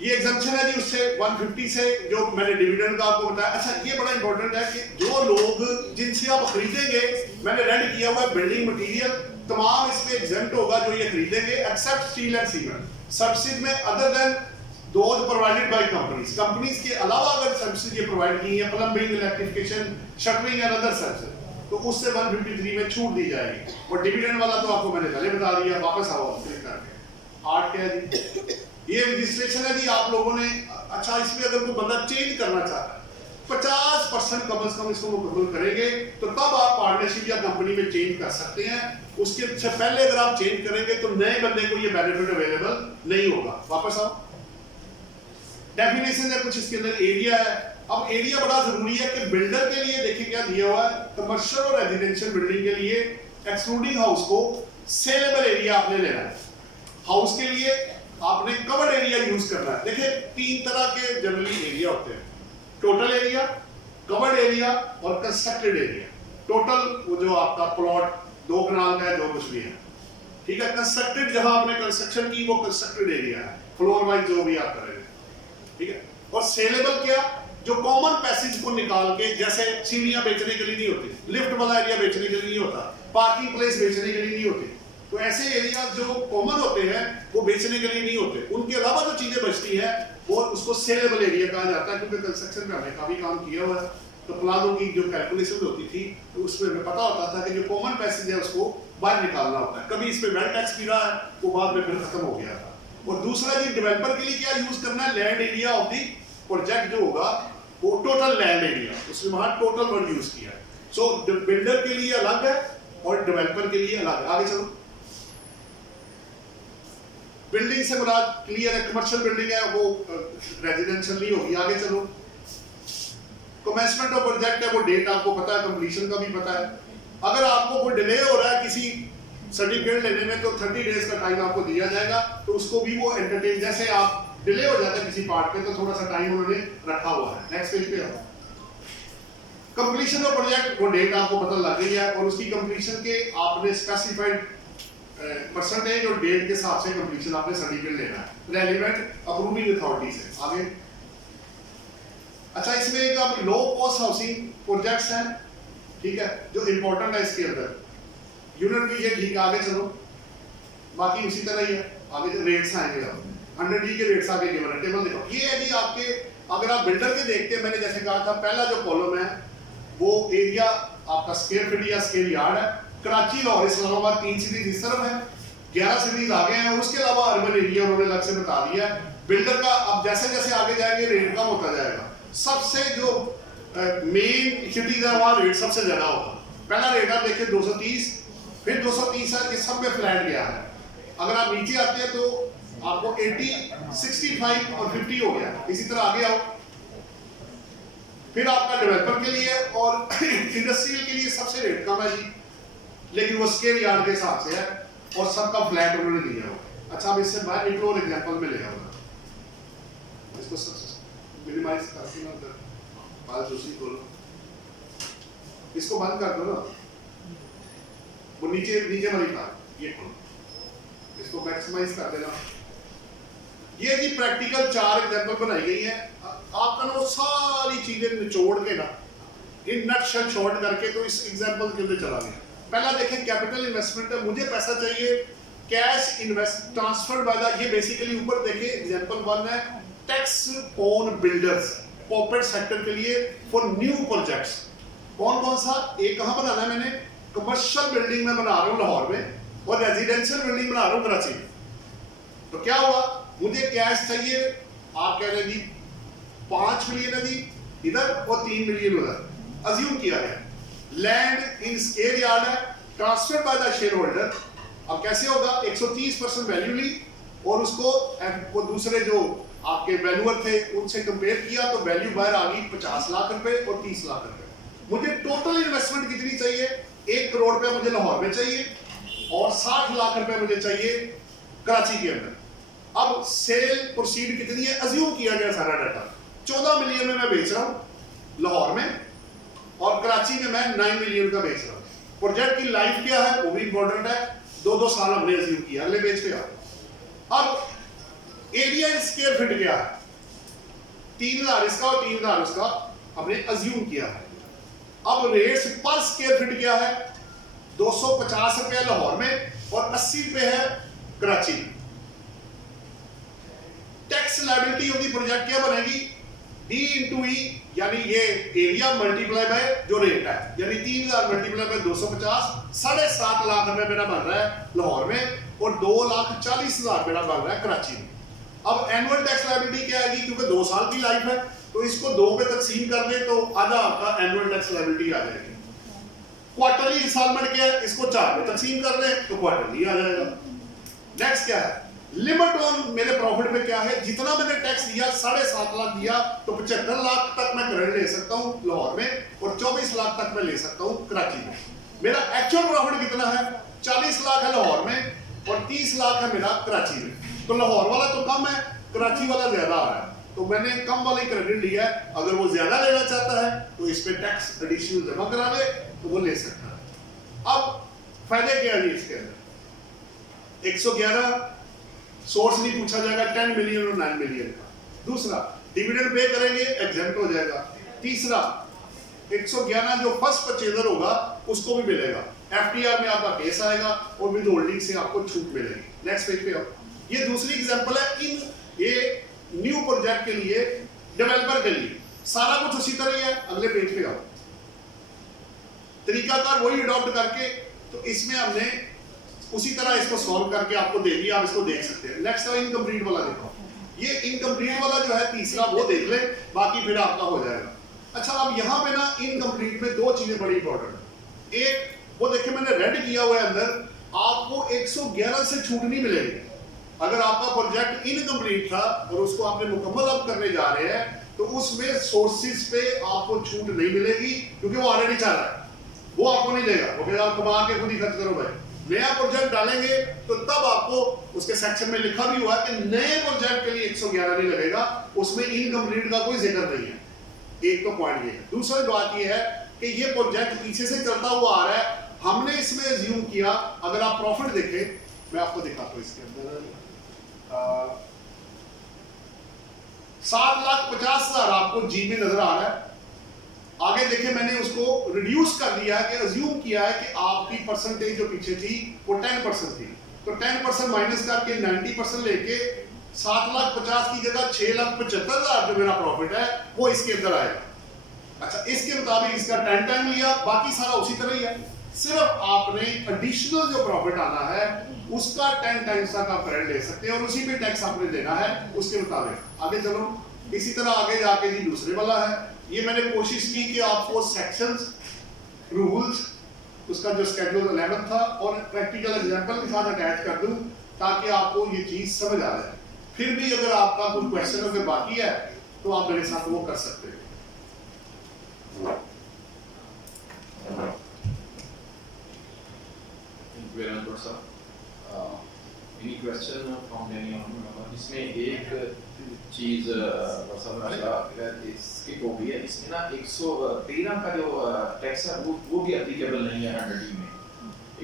ये एग्जम्पशन है जी उससे 150 से जो मैंने डिविडेंड का आपको बताया। अच्छा ये बड़ा इंपॉर्टेंट है कि जो लोग जिनसे आप खरीदेंगे, मैंने रेंट किया हुआ है बिल्डिंग मटेरियल, तमाम इसमें एग्जेम्प्ट होगा जो ये खरीदेंगे except steel and cement. Subsidy में other than those provided by companies के अलावा अगर सब्सिडी ये प्रोवाइड की है, plumbing, electrification, shuttering and other services, तो उससे 153 में छूट दी जाएगी। और डिविडेंड वाला तो आपको मैंने पहले बता दिया। वापस आओ क्लिक करके 8 क्या है जी, ये रजिस्ट्रेशन है जी आप लोगों ने। अच्छा इसमें अगर कोई बंदा चेंज करना चाहता है 50% कम से कम इसको मुकम्मल करेंगे तो तब आप पार्टनरशिप या कंपनी में चेंज कर सकते हैं। उसके पहले अगर आप चेंज करेंगे तो नए बंदे को ये बेनिफिट अवेलेबल नहीं होगा। वापस आओ, डेफिनेशन है कुछ इसके अंदर। एरिया है, अब एरिया बड़ा जरूरी है कि बिल्डर के लिए देखिए क्या दिया हुआ है, कमर्शियल और रेजिडेंशियल बिल्डिंग के लिए एक्सक्लूडिंग हाउस को सेलेबल एरिया आपने लेना है। हाउस के लिए आपने कवर्ड एरिया यूज करना है। देखिए 3 तरह के जनरली एरिया होते हैं, टोटल एरिया, कवर्ड एरिया और कंस्ट्रक्टेड एरिया। टोटल वो जो आपका प्लॉट 2 कनाल का है जो कुछ भी है, ठीक है। कंस्ट्रक्टेड जहां आपने कंस्ट्रक्शन की वो कंस्ट्रक्टेड एरिया है, फ्लोर वाइज जो भी आप करेंगे, ठीक है। और सेलेबल क्या, जो कॉमन पैसेज को निकाल के, जैसे सीढ़ियां बेचने के लिए नहीं होती, लिफ्ट वाला एरिया बेचने के लिए नहीं होता, पार्किंग प्लेस बेचने के लिए नहीं होती, तो ऐसे एरिया जो कॉमन होते हैं वो बेचने के लिए नहीं होते। उनके अलावा जो चीजें बचती हैं वो उसको सेलेबल एरिया कहा जाता है। क्योंकि कंस्ट्रक्शन में हमने काफी काम किया हुआ है, तो प्लानों की जो कैलकुलेशन होती थी तो उसमें हमें पता होता था कि जो कॉमन पैसेज है उसको बाहर निकालना होता है। कभी इसमें वेल टैक्स भी रहा है, वो बाद में फिर खत्म हो गया था। और दूसरा जी डेवलपर के लिए क्या यूज करना है, land area of the project जो होगा वो टोटल लैंड एरिया, उसमें वहां टोटल वर्ड यूज किया है। सो बिल्डर के लिए अलग है और डेवलपर के लिए अलग है। आगे चलो, बिल्डिंग से मुराद क्लियर है, कमर्शियल बिल्डिंग है वो रेजिडेंशियल नहीं होगी। आगे चलो, कमेंसमेंट ऑफ प्रोजेक्ट है वो डेट आपको पता है, कंप्लीशन का भी पता है। अगर आपको कोई डिले हो रहा है किसी सर्टिफिकेट लेने में तो 30 डेज का टाइम आपको दिया जाएगा, तो उसको भी वो एंटरटेन, जैसे आप डिले हो जाता है किसी पार्ट पे तो थोड़ा सा टाइम उन्होंने रखा हुआ है। नेक्स्ट पेज पे आओ, कंप्लीशन ऑफ प्रोजेक्ट वो डेट आपको पता लग गई है और उसकी कंप्लीशन के आपने स्पेसिफाइड परसेंटेज और डेट के हिसाब से कंप्लीशन आपने सर्टिफिकेट लेना है रेलेवेंट अप्रूविंग अथॉरिटी से। आगे अच्छा इसमें एक आप लो कॉस्ट हाउसिंग प्रोजेक्ट्स हैं, ठीक है, जो इंपॉर्टेंट है इसके अंदर। यूनिट भी ये ठीक है। आगे चलो, बाकी उसी तरह ही है। आगे रेट्स आएंगे, आप 100D के रेट्स आगे गिवन है, टेबल देखो। ये है जी आपके, अगर आप बिल्डर के देखते हैं, मैंने जैसे कहा था पहला जो कॉलम है वो एरिया आपका स्क्वायर फीट या स्क्वायर यार्ड है। कराची, लाहौर, इस्लामाबाद 3 सिटीज इस तरफ है, 11 सिटीज आगे हैं और उसके अलावा अर्बन एरिया उन्होंने अलग से बता दिया है। बिल्डर का अब जैसे जैसे आगे जाएंगे रेट कम होता जाएगा। सबसे जो मेन सिटीज है वहाँ रेट सबसे ज्यादा होगा। पहला रेट आप देखिए 230, फिर 230 है, ये सब में फ्लैट गया है। अगर आप नीचे आते हैं तो आपको 80, 65 और 50 हो गया। इसी तरह आगे आओ, फिर आपका डेवलपर के लिए और इंडस्ट्रियल के लिए सबसे रेट कम है जी, लेकिन वो स्क्वायर यार्ड के हिसाब से है और सबका फ्लैट उन्होंने दिया हुआ। अच्छा अब इससे बाहर निकलो और एग्जांपल में ले आओ, इसको मिनिमाइज करके ना बात दूसरी खोलो, इसको बंद कर दो ना, वो नीचे वाली बात ये खोलो, इसको मैक्सिमाइज कर देना। ये जी प्रैक्टिकल 4 एग्जांपल बनाई गई है। आपका ना वो सारी चीजें निचोड़ के ना इन नटशेल शॉर्ट करके तो इस एग्जांपल के अंदर चला गया। पहला देखें कैपिटल इन्वेस्टमेंट है, मुझे पैसा चाहिए, cash invest transferred by the, ये बेसिकली ऊपर देखिए एग्जांपल 1 है tax on builders, corporate sector के लिए फॉर न्यू प्रोजेक्ट्स। कौन सा, एक कहां बनाना है मैंने, कमर्शियल बिल्डिंग में बना रहा हूं लाहौर में और रेजिडेंशियल बिल्डिंग बना रहा हूं कराची में। तो क्या हुआ, मुझे कैश चाहिए, आप कह रहे हैं जी 5 मिलियन है जी इधर और 3 मिलियन उधर, अज्यूम किया गया। लैंड इन स्क्वायर यार्ड है, transferred by the share holder. अब कैसे होगा, 130% वैल्यू ली और उसको वो दूसरे जो आपके वैल्यूअर थे उनसे कंपेयर किया तो वैल्यू बाहर आ गई 50 लाख रुपए और 30 लाख रुपए। मुझे टोटल इन्वेस्टमेंट कितनी चाहिए, 1 करोड़ रुपया मुझे लाहौर में चाहिए और 60 लाख रुपए मुझे चाहिए कराची के अंदर। अब सेल प्रोसीड कितनी है, अज्यूम किया गया सारा डाटा, 14 मिलियन में मैं बेच रहा हूं लाहौर में और कराची में मैं 9 मिलियन का बेच रहा हूँ। प्रोजेक्ट की लाइफ क्या है वो भी इंपॉर्टेंट है, 2-2 साल हमने अज्यूम किया। अगले पेज पे आओ। अब एरिया इन स्क्वायर फीट क्या है, 3000 इसका और 3000 उसका हमने अज्यूम किया है। अब रेट्स पर स्क्वायर फीट क्या है, 250 रुपया लाहौर में और 80 रुपए है कराची में। टैक्स लायबिलिटी होगी प्रोजेक्ट क्या बनेगी, D इंटू ई, यानी ये एरिया मल्टीप्लाई बाय जो रेट है, यानी 3000 मल्टीप्लाई बाय 250, 7.5 लाख रुपए मेरा बन रहा है लाहौर में और 2,40,000 मेरा बन रहा है कराची में। अब एनुअल टैक्स लायबिलिटी क्या आएगी, क्योंकि 2 साल की लाइफ है तो इसको 2 पे तकसीम कर दे तो आधा आपका एनुअल टैक्स लायबिलिटी आ जाएगी। क्वार्टरली इंस्टॉलमेंट क्या है, इसको 4 में तकसीम कर दे तो क्वार्टरली आ जाएगा। नेक्स्ट क्या है, लिमिट ऑन मेरे प्रॉफिट में क्या है, जितना मैंने टैक्स दिया 7.5 लाख दिया तो 75 लाख तक मैं करंट ले सकता हूं लाहौर में और 24 लाख तक मैं ले सकता हूं कराची में। मेरा एक्चुअल प्रॉफिट कितना है, 40 लाख है लाहौर में और 30 लाख है मेरा कराची में। तो लाहौर वाला तो कम है, कराची वाला ज्यादा आ रहा है, तो मैंने कम वाली क्रेडिट लिया है। अगर वो ज्यादा लेना चाहता है तो इस पे टैक्स एडिशनल जमा करा ले तो वो ले सकता है। अब फायदे क्या है इसके अंदर, 111 सोर्स नहीं पूछा जाएगा 10 मिलियन और 9 मिलियन का। दूसरा, डिविडेंड पे करेंगे एग्जेम्प्ट हो जाएगा। तीसरा, 111 जो फर्स्ट परचेजर होगा उसको भी मिलेगा। एफटीआर में आपका केस आएगा और विद होल्डिंग से आपको छूट मिलेगी। नेक्स्ट पेज पे आओ। ये दूसरी एग्जांपल है इन ये न्यू प्रोजेक्ट के लिए, डेवलपर के लिए सारा कुछ उसी तरह ही है। अगले पेज पे आओ। तरीकाकार वही अडॉप्ट करके तो इसमें हमने उसी तरह इसको सॉल्व करके आपको दे दिया, आप इसको देख सकते हैं। नेक्स्ट है इनकम्प्लीट वाला, देखो ये इनकम्प्लीट वाला जो है तीसरा वो देख ले, बाकी फिर आपका हो जाएगा। अच्छा, अब यहाँ पे ना इनकम्प्लीट में 2 चीजें बड़ी इंपॉर्टेंट। एक वो देखिए मैंने रेड किया हुआ है अंदर, आपको 111 से छूट नहीं मिलेगी। अगर आपका प्रोजेक्ट इनकम्प्लीट था और उसको आपने मुकम्मल अब करने जा रहे हैं तो उसमें सोर्सेज पे आपको छूट नहीं मिलेगी क्योंकि वो ऑलरेडी चल रहा है, वो आपको नहीं देगा। वो कहेगा आप कमा के खुद ही खर्च करो भाई। नया प्रोजेक्ट डालेंगे तो तब आपको उसके सेक्शन में लिखा भी हुआ है कि नए प्रोजेक्ट के लिए 111 नहीं लगेगा, उसमें इनकम्प्लीट का कोई जिक्र नहीं है। एक तो पॉइंट ये है। दूसरी बात ये है कि ये प्रोजेक्ट पीछे से चलता हुआ आ रहा है, हमने इसमें अज्यूम किया। अगर आप प्रॉफिट देखें, मैं आपको दिखाता हूं इसके अंदर 7,50,000 आपको जी में नजर आ रहा है। आगे देखे मैंने उसको रिड्यूस कर दिया है कि अज्यूम किया है कि आपकी परसेंटेज जो पीछे थी वो 10% थी, तो 10% माइनस करके 90% लेके 7,50,000 की जगह 6,75,000 जो मेरा प्रॉफिट है वो इसके अंदर आएगा। अच्छा, इसके मुताबिक इसका 10 टाइम लिया, बाकी सारा उसी तरह ही है। सिर्फ आपने एडिशनल जो प्रॉफिट आना है उसका 10 टाइम्स तक आप करंट ले सकते हैं और उसी पे टैक्स आपने देना है उसके मुताबिक। आगे चलो, इसी तरह आगे जाके जी दूसरे वाला है। ये मैंने कोशिश की कि आपको सेक्शंस, रूल्स, उसका जो शेड्यूल 11 था और प्रैक्टिकल एग्जांपल के साथ अटैच कर दूं ताकि आपको ये चीज समझ आ जाए। फिर भी अगर आपका कुछ क्वेश्चन अगर बाकी है तो आप मेरे साथ वो कर सकते हैं। Any question from anyone? इसमें एक चीज स्किप हो गई है। इसमें ना 113 का जो टैक्स है वो भी एप्लीकेबल नहीं है 100D में।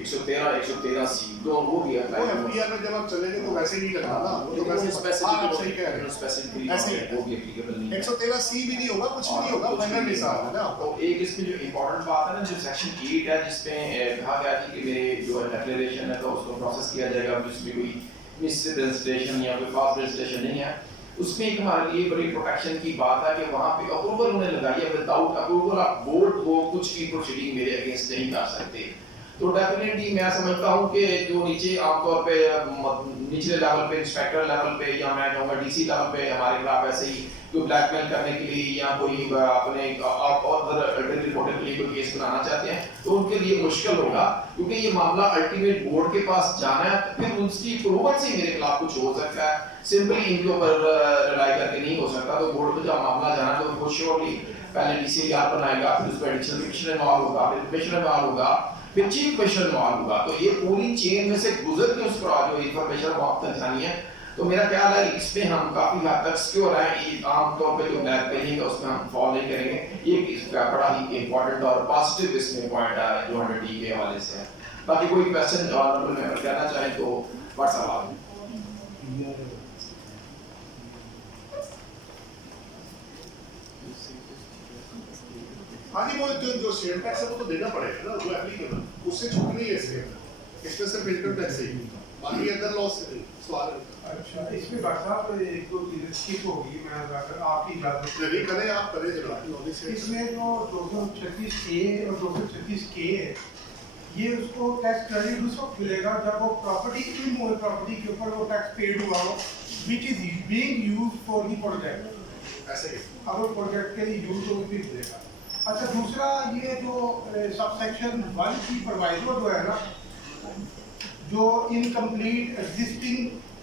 113C तो वो भी अप्लाई एफडीआर में जब आप चलेंगे तो वैसे नहीं लगना ना, वो तो वैसे स्पेसिफिक सही कह रहे हैं, स्पेसिफिक ऐसे ही वो भी एप्लीकेबल नहीं है। 113C भी नहीं होगा, कुछ भी नहीं होगा, फाइनल हिसाब है ना। तो एक इसमें जो इंपॉर्टेंट बात है ना, जो सेक्शन 8 है जिसमें कहा गया था कि मेरे जो डिक्लेरेशन है तो उसको प्रोसेस किया जाएगा, जिसमें कोई मिस रजिस्ट्रेशन या कोई फॉल्स रजिस्ट्रेशन नहीं है। उसमें एक हमारे लिए बड़ी प्रोटेक्शन की बात है कि वहाँ पे अप्रूवल उन्हें लगाई है, विदाउट अप्रूवल आप बोर्ड को कुछ भी प्रोसीडिंग मेरे अगेंस्ट नहीं कर सकते। तो डेफिनेटली मैं समझता हूँ कि जो नीचे आमतौर पे निचले लेवल पे, इंस्पेक्टर लेवल पे या मैं कहूँगा डीसी लेवल पे हमारे खिलाफ ऐसे ही कोई ब्लैकमेल करने के लिए या कोई अपने और रिपोर्टर के लिए कोई केस बनाना चाहते हैं तो उनके लिए मुश्किल होगा, क्योंकि ये मामला अल्टीमेट बोर्ड के पास जाना है, फिर उसकी प्रूवन से मेरे खिलाफ कुछ हो सकता है, सिंपली इनके ऊपर रिलाई करके नहीं हो सकता। तो बोर्ड में जब मामला जाना तो वो श्योरली पहले डीसीआर बनाएगा, फिर उसमें एडिशनल कमिश्नर इन्वॉल्व होगा, फिर कमिश्नर इन्वॉल्व होगा, फिर चीफ कमिश्नर इन्वॉल्व होगा। तो ये पूरी चेन में से गुजर के उस पर जो इंफॉर्मेशन वो आप तक जानी है तो मेरा ख्याल है इसमें हम काफ़ी हद तक सिक्योर हैं। आमतौर पे जो ब्लैक मेलिंग है उसमें हम फॉलो नहीं करेंगे। ये इसका बड़ा ही इंपॉर्टेंट और पॉजिटिव इसमें पॉइंट है जो हमें डी के हवाले से है। बाकी कोई क्वेश्चन ऑनरेबल मेंबर करना चाहें तो व्हाट्सएप। हाँ जी, वो जो शेयर टैक्स है वो तो देना पड़ेगा ना, वो एप्लीकेबल, उससे छूट नहीं है इसके अंदर, इसमें सिर्फ इनकम टैक्स ही, बाकी अदर लॉस से नहीं। सवाल है। अच्छा, इसमें डॉक्टर साहब एक दो चीजें स्किप होगी, मैं अगर आपकी इजाजत यदि करें आप करें जनाब। इसमें जो 236A और 236K है, ये उसको टैक्स क्रेडिट उस वक्त मिलेगा जब वो प्रॉपर्टी इन मोल प्रॉपर्टी के ऊपर वो टैक्स पेड हुआ हो, which is being used for the project. ऐसे ही अगर प्रोजेक्ट के लिए यूज हो तो फिर मिलेगा। अच्छा, दूसरा ये जो सबसेक्शन 1 की प्रोवाइडो जो है ना, जो इनकम्प्लीट एग्जिस्टिंग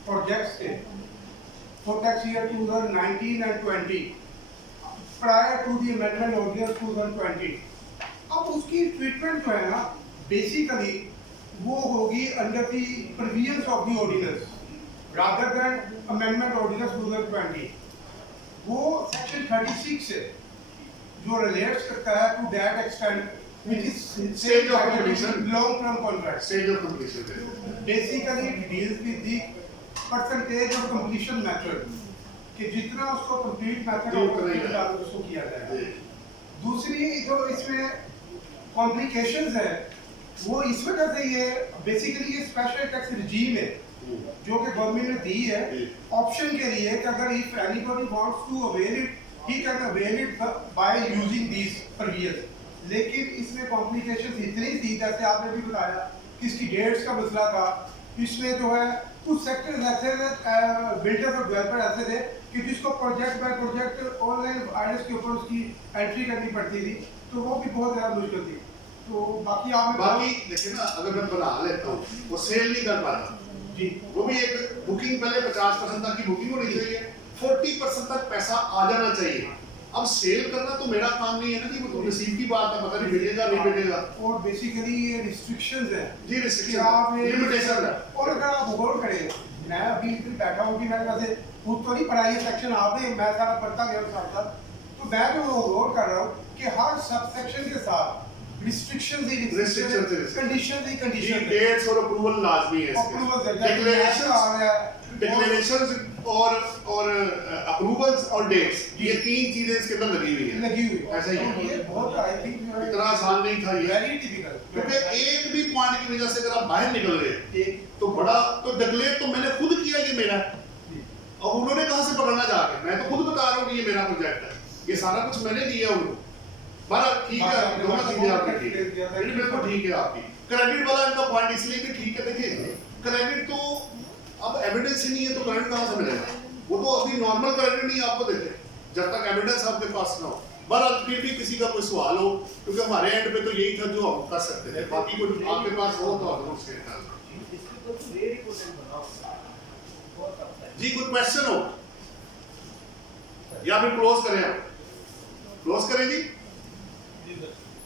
प्रोजेक्ट्स थे for tax year 2019 and 20 prior to the amendment ordinance 2020, अब उसकी ट्रीटमेंट जो है ना बेसिकली वो होगी under the provisions of the ordinance rather than amendment ordinance 2020। वो सेक्शन 36 है जो रिलेट्स करता है to that extent which is Stage of completion. Long term contract. Stage of completion basically it deals with the percentage of completion method कि जितना उसको complete method उतना ही है। उसको किया जाएगा। दूसरी जो इसमें कॉम्प्लिकेशंस है वो इस वजह से ये बेसिकली ये स्पेशल टैक्स रिजीम है जो कि गवर्नमेंट ने दी है ऑप्शन के लिए कि अगर if anybody wants to avail it he can avail it by using these provisions. लेकिन इसमें कॉम्प्लिकेशंस इतनी थी जैसे आपने भी बताया कि इसकी डेट्स का मसला था। इसमें जो है कुछ सेक्टर्स ऐसे थे, बिल्डर्स और डेवलपर ऐसे थे कि जिसको project by project online IS के ऊपर उसकी एंट्री करनी पड़ती थी, तो वो भी बहुत ज़्यादा मुश्किल थी। तो बाकी देखिए ना, अगर मैं बना लेता हूँ वो सेल नहीं कर पाता जी, वो भी एक बुकिंग पहले 50% तक की बुकिंग होनी चाहिए, 40% तक पैसा आ जाना चाहिए। अब सेल करना तो मेरा काम नहीं है ना जी, वो तो नसीब की बात है, पता नहीं मिलेगा नहीं मिलेगा। और बेसिकली ये रिस्ट्रिक्शंस है जी, रिस्ट्रिक्शन लिमिटेशन है। और अगर आप गौर करें, मैं अभी इधर बैठा हूँ कि मैंने वैसे खुद तो नहीं पढ़ा ये सेक्शन, आपने मैं सारा पढ़ता गया साथ साथ, तो मैं जो गौर कर रहा हूँ कि हर सब सेक्शन के साथ रिस्ट्रिक्शंस कंडीशन डेट्स और अप्रूवल लाजमी है इसके। डिक्लेरेशंस और अप्रूवल्स और डेट्स, ये तीन चीजें इसके अंदर लगी हुई है। ऐसा ही है। ये बहुत आई थिंक इतना आसान नहीं था ये, वेरी टिपिकल। क्योंकि एक भी पॉइंट की वजह से अगर आप बाहर निकल गए तो बड़ा तो डिक्लेयर तो मैंने खुद किया ये मेरा, और उन्होंने कहां से पकड़ना जाके, मैं तो खुद बता रहा हूँ कि ये मेरा प्रोजेक्ट है, ये सारा कुछ मैंने दिया उनको। बस ठीक है, दोनों चीजें आपकी ठीक है, बिल्कुल ठीक है आपकी। क्रेडिट वाला इनका पॉइंट इसलिए भी ठीक है, देखिए क्रेडिट तो अब एविडेंस ही नहीं है तो क्रेडिट कहां से मिलेगा? वो तो अभी नॉर्मल क्रेडिट नहीं आपको देते जब तक एविडेंस आपके पास ना हो। बहरहाल फिर भी किसी का कोई सवाल हो, क्योंकि हमारे एंड पे तो यही था जो हम कर सकते थे, बाकी कोई आपके पास हो तो आप उसके जी कोई क्वेश्चन हो या फिर क्लोज करें, आप क्लोज करें जी,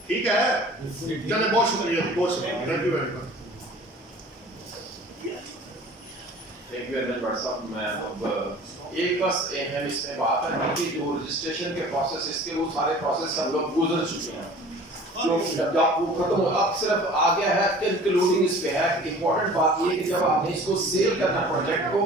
ठीक है। चले, बहुत शुक्रिया, बहुत शुक्रिया, thank you very much. Thank you very much भाई साहब। मैं अब एक बस अहम इसमें बात है कि जो रजिस्ट्रेशन के प्रोसेस इसके वो सारे प्रोसेस सब लोग गुजर चुके हैं, जो जब वो खत्म हो, अब सिर्फ आ गया है कंक्लूडिंग इस पे है। इंपॉर्टेंट बात ये कि जब आपने इसको सेल करना प्रोजेक्ट को